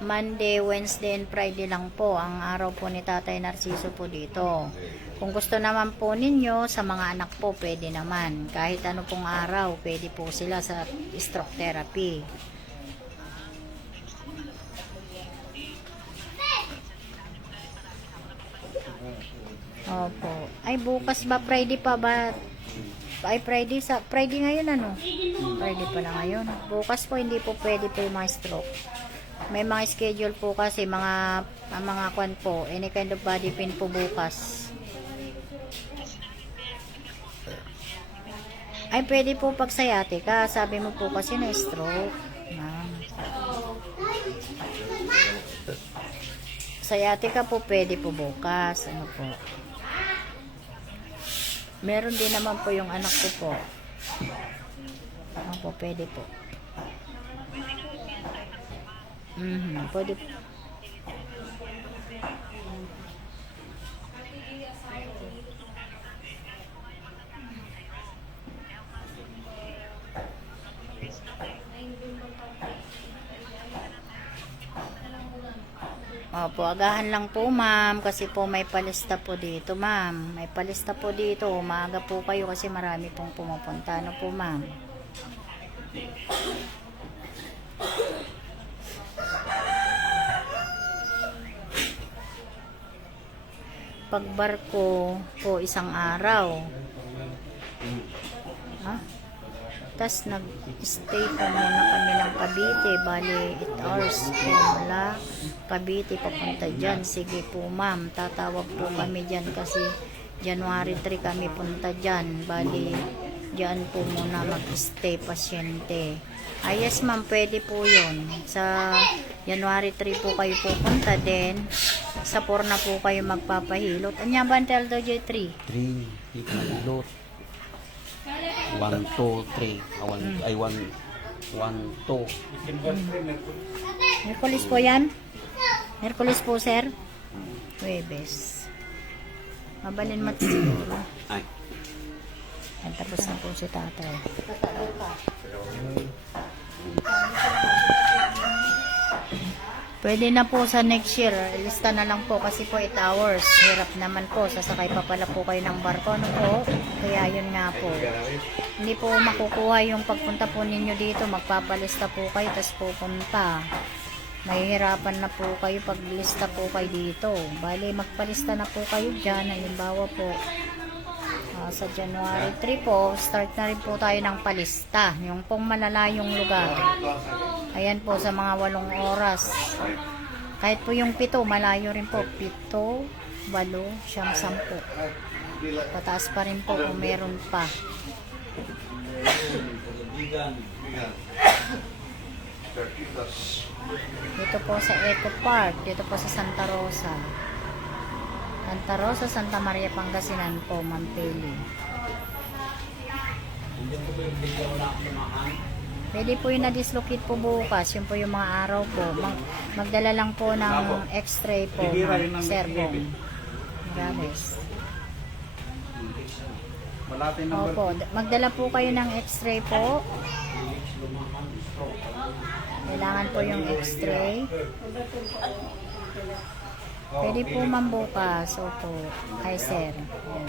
Monday, Wednesday and Friday lang po ang araw po ni Tatay Narciso po dito. Kung gusto naman po ninyo sa mga anak po, pwede naman. Kahit ano pong araw, pwede po sila sa stroke therapy. Opo. Ay, bukas ba? Friday pa ba? Ay, Friday ngayon ano? Friday pa na ngayon. Bukas po, hindi po pwede po yung mga stroke. May mga schedule po kasi mga kwan po, any kind of body pain po bukas. Ay, pwede po pag sciatica. Sabi mo po kasi na stroke. Ma'am. Sciatica po pwede po bukas. Ano po? Meron din naman po yung anak ko po. Ano po, pwede po. Pwede po. Opo, agahan lang po ma'am kasi po may palista po dito ma'am. May palista po dito. Maaga po kayo kasi marami pong pumupunta. Ano po ma'am? Pagbarko po isang araw. Ha? Tapos nag-stay po muna kami ng Cavite. Bali 8 hours po mula Cavite papunta dyan. Sige po ma'am, tatawag po kami dyan kasi January 3 kami punta dyan. Bali dyan po muna mag-stay pasyente. Yes ma'am, pwede po yun. Sa January 3 po kayo pupunta din. Sa 4 na po kayo magpapahilot. Anya ba ang Teldo J3? 3, ikalot. 1, 2, 3. Ay, 1, 2. Merkulis po yan? Merkulis po, sir? Huwebes. Mabalin mat siguro. Ay. Yan, tapos na po si tatay. Pwede na po sa next year. Lista na lang po kasi po 8 hours. Hirap naman po. Sasakay pa pala po kayo ng barko. Ano po? Kaya yun nga po. Hindi po makukuha yung pagpunta po ninyo dito. Magpapalista po kayo tapos pupunta. Mahihirapan na po kayo pag lista po kayo dito. Bali, magpalista na po kayo dyan. Halimbawa po, sa January 3 po, start na rin po tayo ng palista. Yung pong malalayong lugar. Ayan po sa mga 8 oras. Kahit po yung 7, malayo rin po. 7, 8, 10. Pataas pa rin po kung meron pa. Dito po sa Eco Park. Dito po sa Santa Rosa. Santa Rosa, Santa Maria, Pangasinan po, Mampili. Pwede po yung na-dislocate po bukas. Yun po yung mga araw po. Magdala lang po ng x-ray po, serbong. Graves. Opo, magdala po kayo ng x-ray po. Kailangan po yung x-ray. Pwede po ma'am bukas. Opo. Hi sir. Ayan.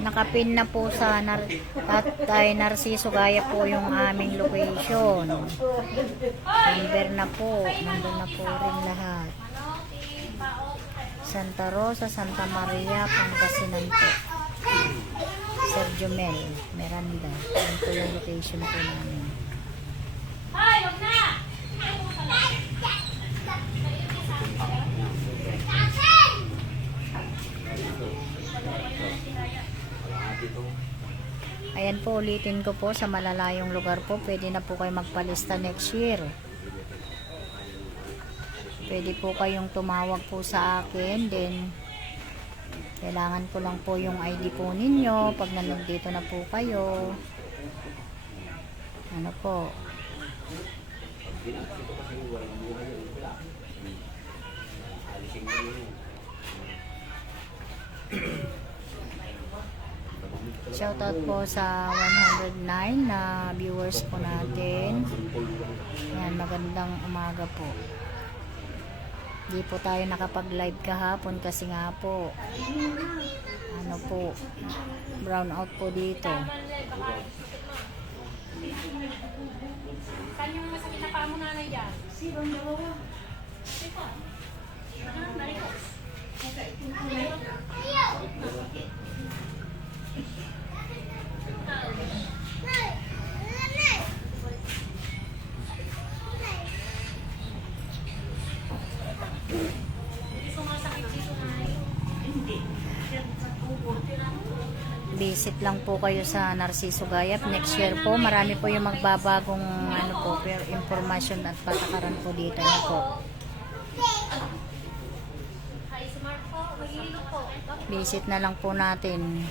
Nakapin na po sa Tatay Narciso Gaya po yung aming location. Number na po. Nandun na po rin lahat. Santa Rosa, Santa Maria, Pangasinan po. Sergio Mel, Miranda. Yan po yung location po namin. Hoy, wag na! Ayan po, ulitin ko po sa malalayong lugar po. Pwede na po kayo magpalista next year. Pwede po kayong tumawag po sa akin. Then, kailangan ko lang po yung ID po ninyo pag nandito na po kayo. Ano po? Shoutout po sa 109 na viewers po natin. Yan, magandang umaga po. Hindi po tayo nakapag-live kahapon kasi nga po ano po, brown out po dito. Saan yung masakit na paa mo nanay dyan? Sibang dalawa. Sika. Narito. visit lang po kayo sa Narciso Gayap. Next year po, marami po yung magbabagong ano po, information at patakaran po dito na po. Hi, smart po. Maghihilot po. Visit na lang po natin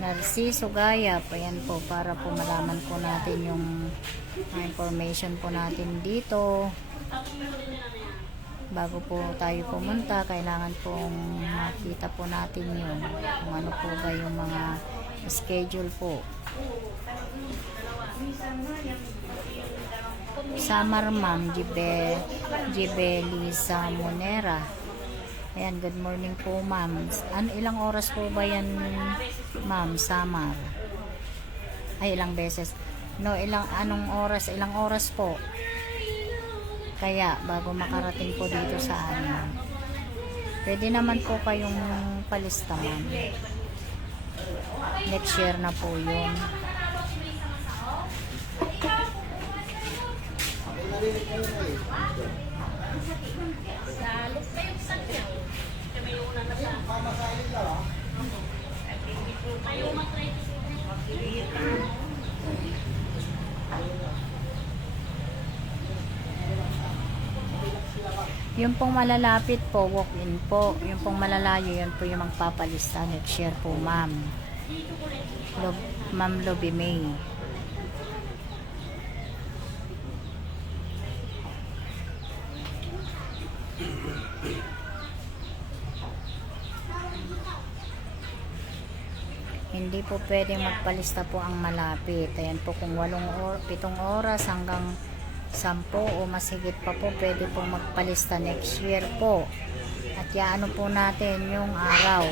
Narciso Gayap. Ayan po, para po malaman po natin yung information po natin dito. Bago po tayo pumunta, kailangan pong makita po natin yun. Kung ano po ba yung mga schedule po. Samar Ma'am Jibeli sa Monera. Ayan, good morning po ma'am. Ilang oras po ba yan ma'am, Samar? Ay, ilang beses? No, anong oras? Ilang oras po? Kaya, bago makarating po dito sa amin. Pwede naman po kayong palista ma'am. Next year na po yun. Salot kayo sa kanya. Kami yung una na sa... Kayo mag-try. Yung pong malalapit po, walk-in po. Yung pong malalayo, yun po yung magpapalista next year po, ma'am. Ma'am Lobby May. Hindi po pwedeng magpalista po ang malapit. Ayan po, kung 7 oras hanggang 10 o mas higit pa po, pwede po magpalista next year po. At yaano po natin yung araw.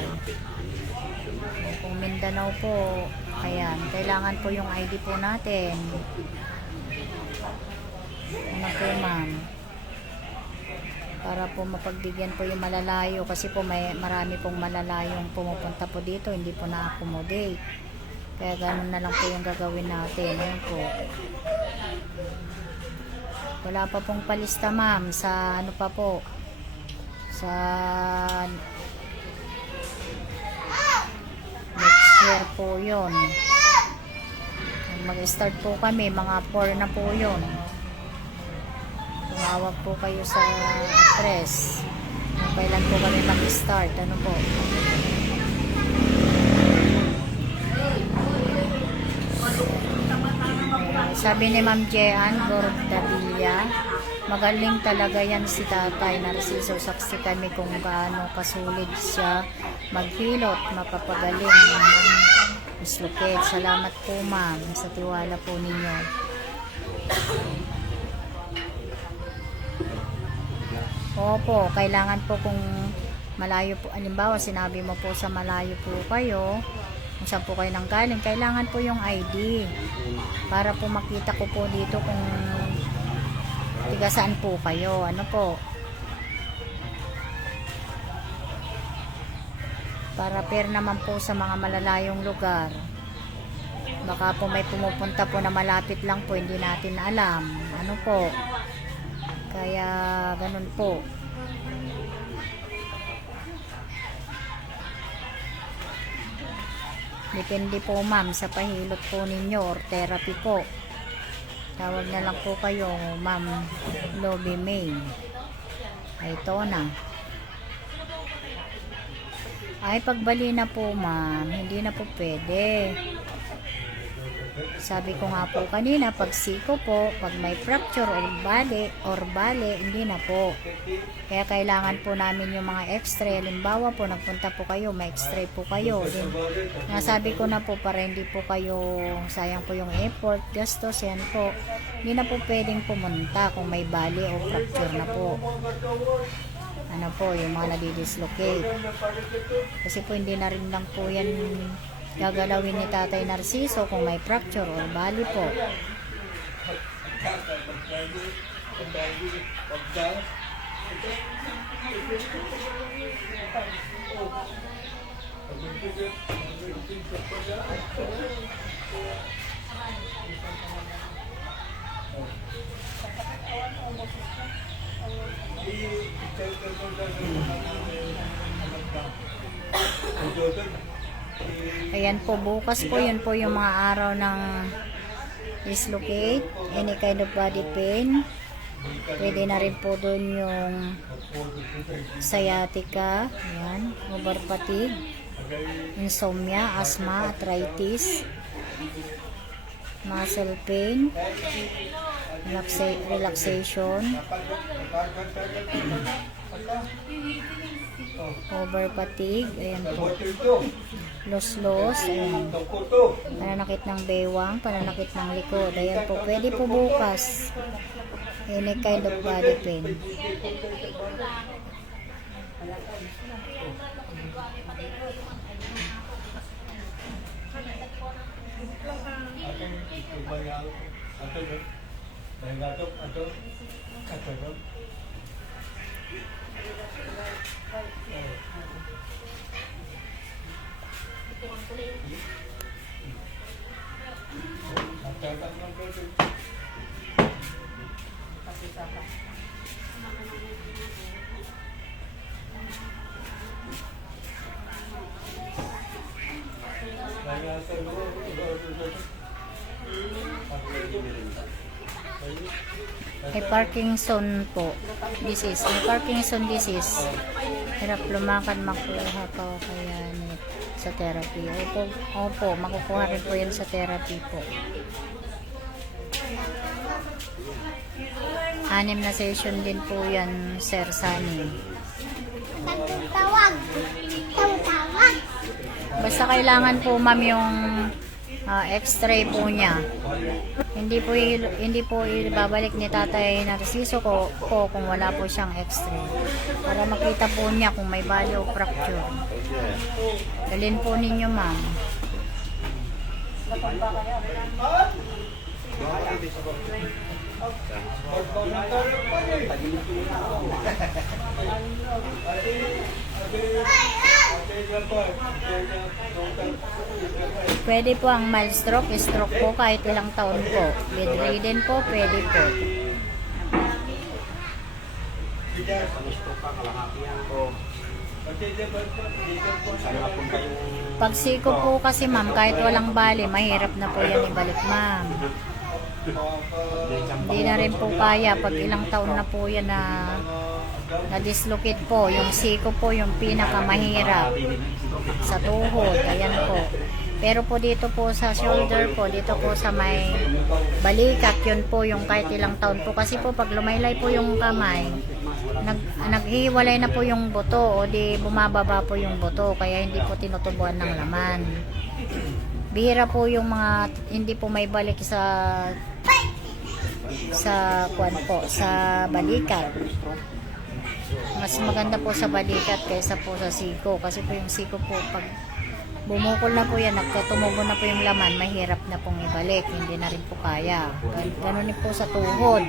Kung Mindanao po, ayan, kailangan po yung ID po natin. Ano po ma'am? Para po mapagbigyan po yung malalayo, kasi po marami pong malalayong pumupunta po dito, hindi po na-accommodate. Kaya ganun na lang po yung gagawin natin. Ayan po. Wala pa pong palista ma'am sa ano pa po, sa next year po yun. Mag-start po kami, mga 4 na po yun. Tumawag po kayo sa address kung kailan po kami mag-start. Ano po? Sabi ni Ma'am Jean Gordavilla, magaling talaga yan si Tatay Narciso. Saksi kami kung gaano kasulid siya maghilot, mapapagaling ng dislocate. Salamat po ma'am sa tiwala po ninyo. Opo, kailangan po kung malayo po, halimbawa sinabi mo po sa malayo po kayo, kung saan po kayo nanggaling, kailangan po yung ID para po makita ko po dito kung tiga saan po kayo. Ano po, para fair naman po sa mga malalayong lugar. Baka po may pumupunta po na malapit lang po, hindi natin alam. Ano po, kaya ganun po. Depende po ma'am sa pahilot po ninyo or therapy po. Tawag na lang po kayo Ma'am Lobby May. Ay, ito na. Ay, pagbali na po ma'am, hindi na po pwede. Sabi ko nga po kanina, pag siko po, pag may fracture or bale, hindi na po. Kaya kailangan po namin yung mga x-ray. Halimbawa po, nagpunta po kayo, may x-ray po kayo. Then, nasabi ko na po, para hindi po kayo, sayang po yung effort, gastos, yan po. Hindi na po pwedeng pumunta kung may bale o fracture na po. Ano po, yung mga nadidislocate. Kasi po, hindi na rin lang po yan gagalawin ni Tatay Narciso kung may fracture or bali po. Ayan po, bukas po, yun po yung mga araw ng dislocate, any kind of body pain. Pwede na rin po doon yung sciatica, ayan, over fatigue, insomnia, asthma, arthritis, muscle pain, relaxation, over fatigue, ayan po, los, ayan, pananakit ng bewang, pananakit ng likod, ayan po, pwede po bukas, any kind of body pain. May Parkinson po disease. May Parkinson disease. Hirap lumakad, makuha pa o kaya sa therapy. Opo, makukuha rin po yan sa therapy po. 6 na session din po yan, Sir Sunny. Tawag. Basta kailangan po, ma'am, yung x-ray po niya. Hindi po ibabalik ni Tatay Narciso ko kung wala po siyang x-ray. Para makita po niya kung may bali o fracture. Dalhin po ninyo, ma'am. Pwede po ang mild stroke po kahit ilang taon po. Bedridden po, pwede po. Pag siko po kasi, ma'am, kahit walang bali, mahirap na po yan ibalik, ma'am. Hindi na rin po kaya pag ilang taon na po yan na dislocate po. Yung siko po yung pinakamahirap sa tuhod, ayan po. Pero po dito po sa shoulder po, dito po sa may balikat, yun po yung kahit ilang taon po. Kasi po pag lumaylay po yung kamay, naghiwalay na po yung buto o di bumababa po yung buto, kaya hindi po tinutubuan ng laman. Bihira po yung mga hindi po may balik sa kuwan po, sa balikat. Mas maganda po sa balikat kaysa po sa siko, kasi po yung siko po pag bumukol na po yan, nagtutumubo na po yung laman, mahirap na pong ibalik, hindi na rin po kaya. Ganun din po sa tuhod.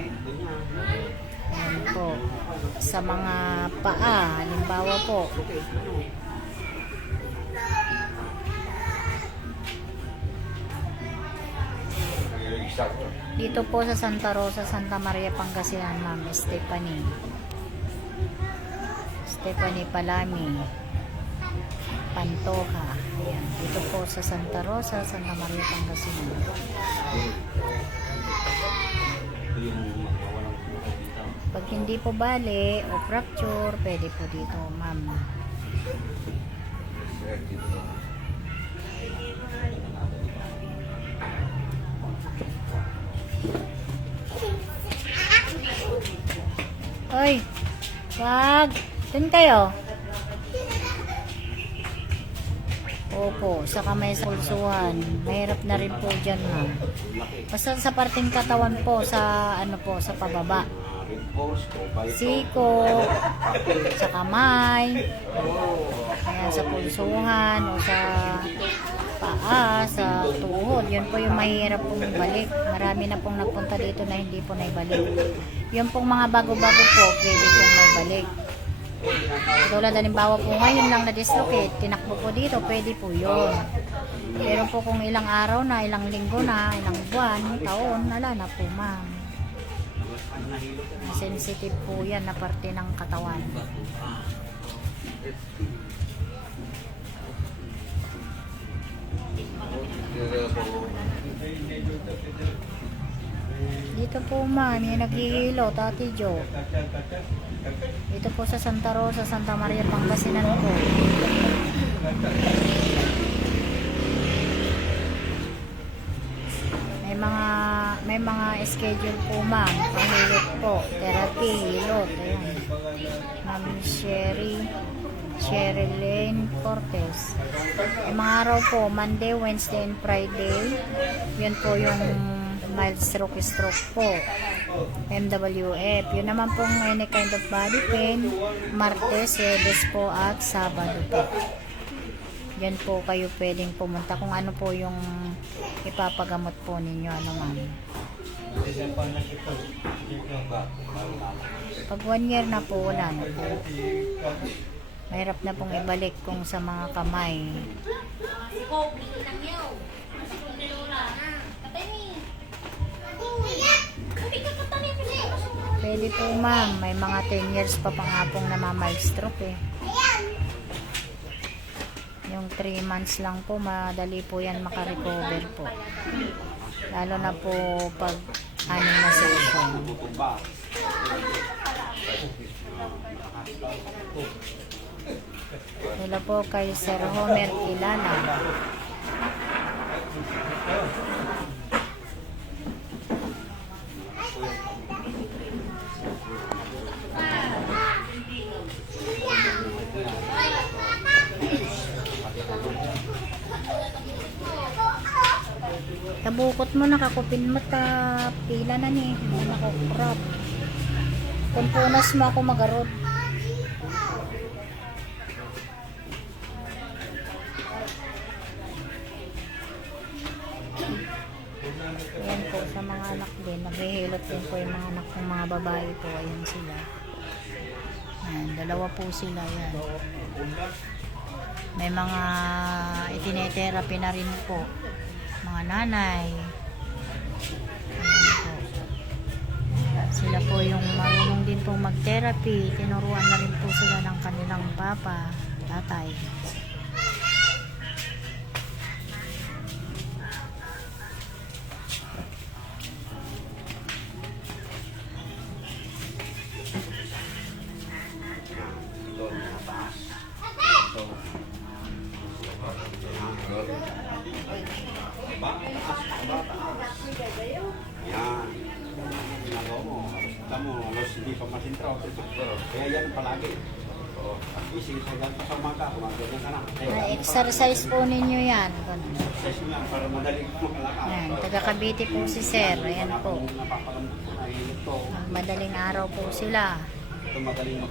Ayan po. Sa mga paa, halimbawa po. Dito po sa Santa Rosa, Santa Maria, Pangasinan, ma'am, Stephanie Palami Pantoja. Ayan. Dito po sa Santa Rosa, Santa Maria, Pangasinan. Pag hindi po bali o fracture, pwede po dito, ma'am. Hoy, wag. Dun kayo. Opo, sa kamay sa pulsuhan. Mahirap na rin po dyan, ma'am. Basta sa parting katawan po, sa ano po, sa pababa. Siko, sa kamay, ayan, sa pulsuhan, o sa paa, sa tuhod. Yun po yung mahirap pong balik. Marami na pong nagpunta dito na hindi po naibalik. Yung pong mga bago-bago po, pwede pong maibalik. Tulad halimbawa po ngayon lang na-dislocate, tinakbo po dito, pwede po yun. Pero po kung ilang araw na, ilang linggo na, ilang buwan, taon, wala na po, ma'am. Sensitive po yan na parte ng katawan. Dito po ma'am, yung naghihilo, Tati Jo. Dito po sa Santa Rosa, Santa Maria, Pangasinan po. May mga schedule po ma'am. Pahilot po, therapy, hilot. Ayan. Ma'am Sherilyn Cortez. May mga araw po, Monday, Wednesday, and Friday. Yun po yung mild stroke po. MWF. Yun naman pong any kind of body pain. Martes, Huwebes po at Sabado po. Yan po kayo pwedeng pumunta kung ano po yung ipapagamot po ninyo. Ano ma'am. Pag 1 year na po, wala na po. Mahirap na pong ibalik kung sa mga kamay. Pwede po ma'am, may mga 10 years pa nga pong namamild stroke eh. Yung 3 months lang po, madali po yan makarecover po. Lalo na po pag 6 na session. Wala po kay Sir Homer Kilala. Kabukot mo, nakakupin mo ta pila na ni, nakukurap. Kung punas mo ako magarod. Ayan po sa mga anak din, naghihilot din po yung mga anak ng mga babae po. Ayan sila. Ayan, 2 po sila. Ayan. May mga itinetherapy na rin po. Mga nanay. Ayan po. Sila po yung marunong din pong mag-therapy. Tinuruan na rin po sila ng kanilang papa, tatay. Yan. Ginagawa mo. Alam mo, halos hindi pa masintraw. Kaya yan palagi. At least, isa yan pa sa umaga. Kumaganyan ka na. Exercise po ninyo yan. Exercise mo yan para madali mo makalakad. Ayan, taga Cavite po si Sir. Ayan po. Napapagamot ko na ito. Madaling araw po sila. Ito madaling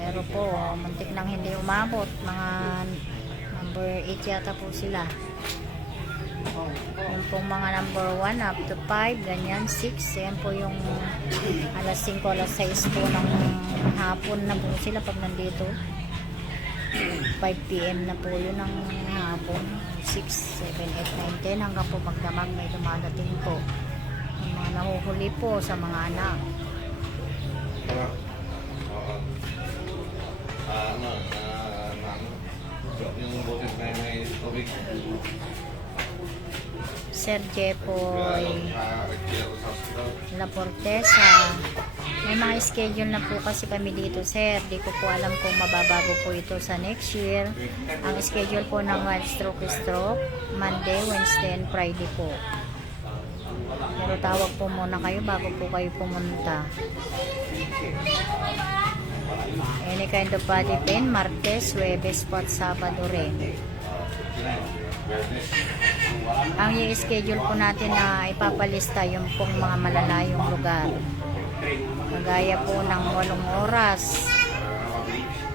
Pero po, muntik nang hindi umabot. Mga number 8 yata po sila. Yung pong mga number 1 up to 5, ganyan, 6. Yan po yung alas 5, alas 6 po ng hapon na po sila pag nandito. 5 p.m. na po yun ng hapon. 6, 7, 8, 9, 10 hanggang po magdamag may dumadating po. Yung mga nahuhuli po sa mga anak. Yung botes na may tubig. Sir Jepoy La Portesa. May mga schedule na po kasi kami dito, sir. Di ko po alam kung mababago po ito sa next year. Ang schedule po ng Wild Stroke Monday, Wednesday, and Friday po. Pero tawag po muna kayo bago po kayo pumunta. Any kind of body pain, Martes, Huwebes po at Sabado rin. Ang i-schedule po natin na ipapalista yung pong mga malalayong lugar. Kagaya po ng 8 oras,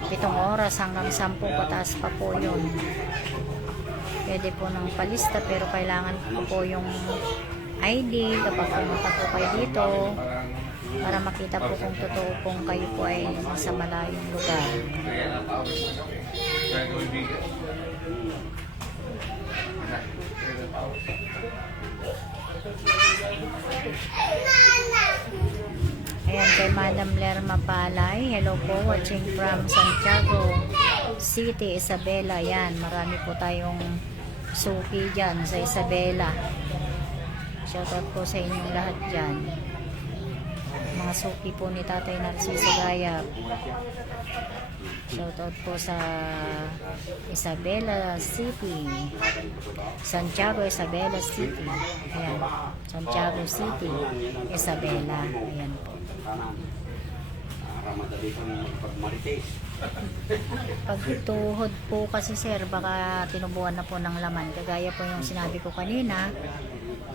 7 oras hanggang 10 pataas pa po yun. Pwede po ng palista pero kailangan po yung ID kapag pumunta po kayo dito para makita po kung totoo pong kayo po ay sa malayong lugar. Ayan kay Madam Lerma Palay. Hello po, watching from Santiago City, Isabela. Ayan, marami po tayong Suki dyan sa Isabela. Shoutout po sa inyong lahat dyan. Mga suki po ni Tatay Narciso Gayap. Shoutout po sa Isabela City. Santiago, Isabela City. Ayan. Santiago City, Isabela. Ayan po. Para madali kang magpagmarites. Pagtuhod po kasi sir, baka tinubuan na po ng laman. Kagaya po yung sinabi ko kanina,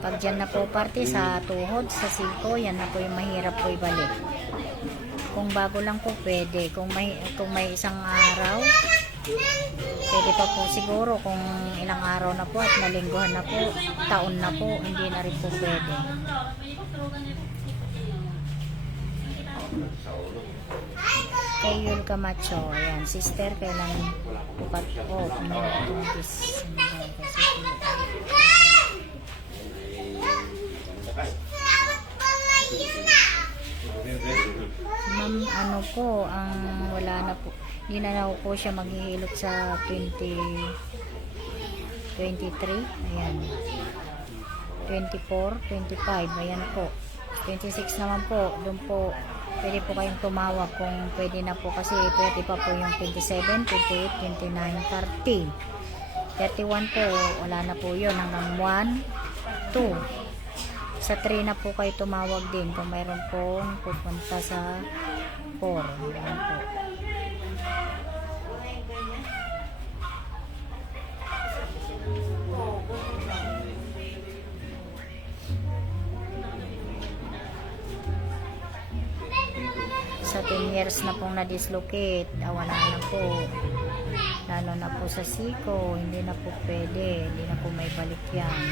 pag dyan na po parte sa tuhod, sa siko, yan na po yung mahirap po ibalik. Kung bago lang po pwede, kung may isang araw, pwede pa po siguro. Kung ilang araw na po at nalingguhan na po, taon na po, hindi na rin po pwede. Kay Yul Camacho, ayan, sister, kailan pupat po, pinag-tungkis. Ma'am, ano po, ang wala na po, hindi na po siya maghihilot sa 2023, ayan, 24, 25, ayan po, 26 naman po, doon po, pwede po kayong tumawag kung pwede na po kasi pwede pa po yung 27, 28, 29, 30. 31 po, wala na po yun hanggang 1, 2. Sa 3 na po kayo tumawag din kung mayroon po pupunta sa 4. Ayan po. Sa 10 years na pong na-dislocate, wala na po. Lalo na po sa siko, hindi na po pwede, hindi na po may balik yan.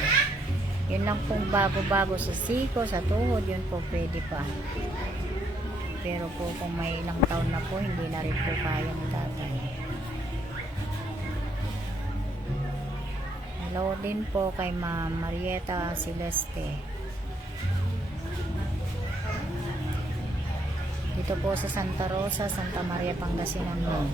Yun lang pong bago-bago sa siko, sa tuhod, yun po pwede pa. Pero po kung may ilang taon na po, hindi na rin po kaya ni tatay. Hello din po kay Ma'am Marieta Celeste. Dito po sa Santa Rosa, Santa Maria, Pangasinan mo.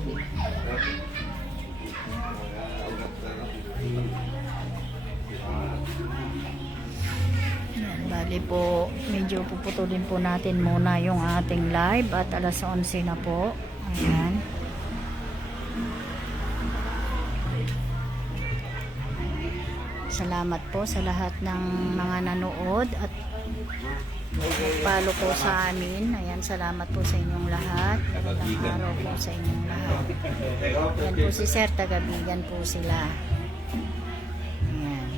Yan, bali po, medyo puputulin po natin muna yung ating live at alas 11 na po. Ayan. Salamat po sa lahat ng mga nanood at follow po sa amin. Ayan, salamat po sa inyong lahat. Magandang araw po sa inyong lahat. Ayan po si Sir, taga-Bigan po sila. Ayan.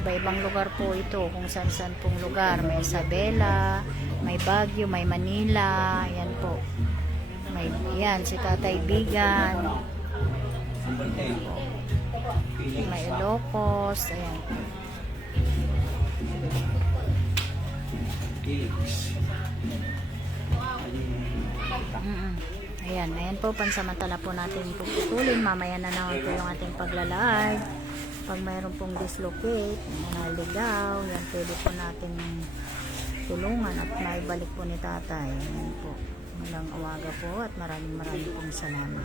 Iba-ibang lugar po ito, kung saan-saan pong lugar. May Isabela, may Baguio, may Manila. Ayan po. Ayan, si Tatay Bigan. Ayan po. May Ilocos. Ayan po. Ayan po, pansamantala po natin puputulin. Mamaya na naman po yung ating pagla-live. Pag mayroon pong dislocate, naligaw, yan pwede po natin tulungan at maibalik po ni tatay. Ayan po. Malang awaga po at maraming pong salamat.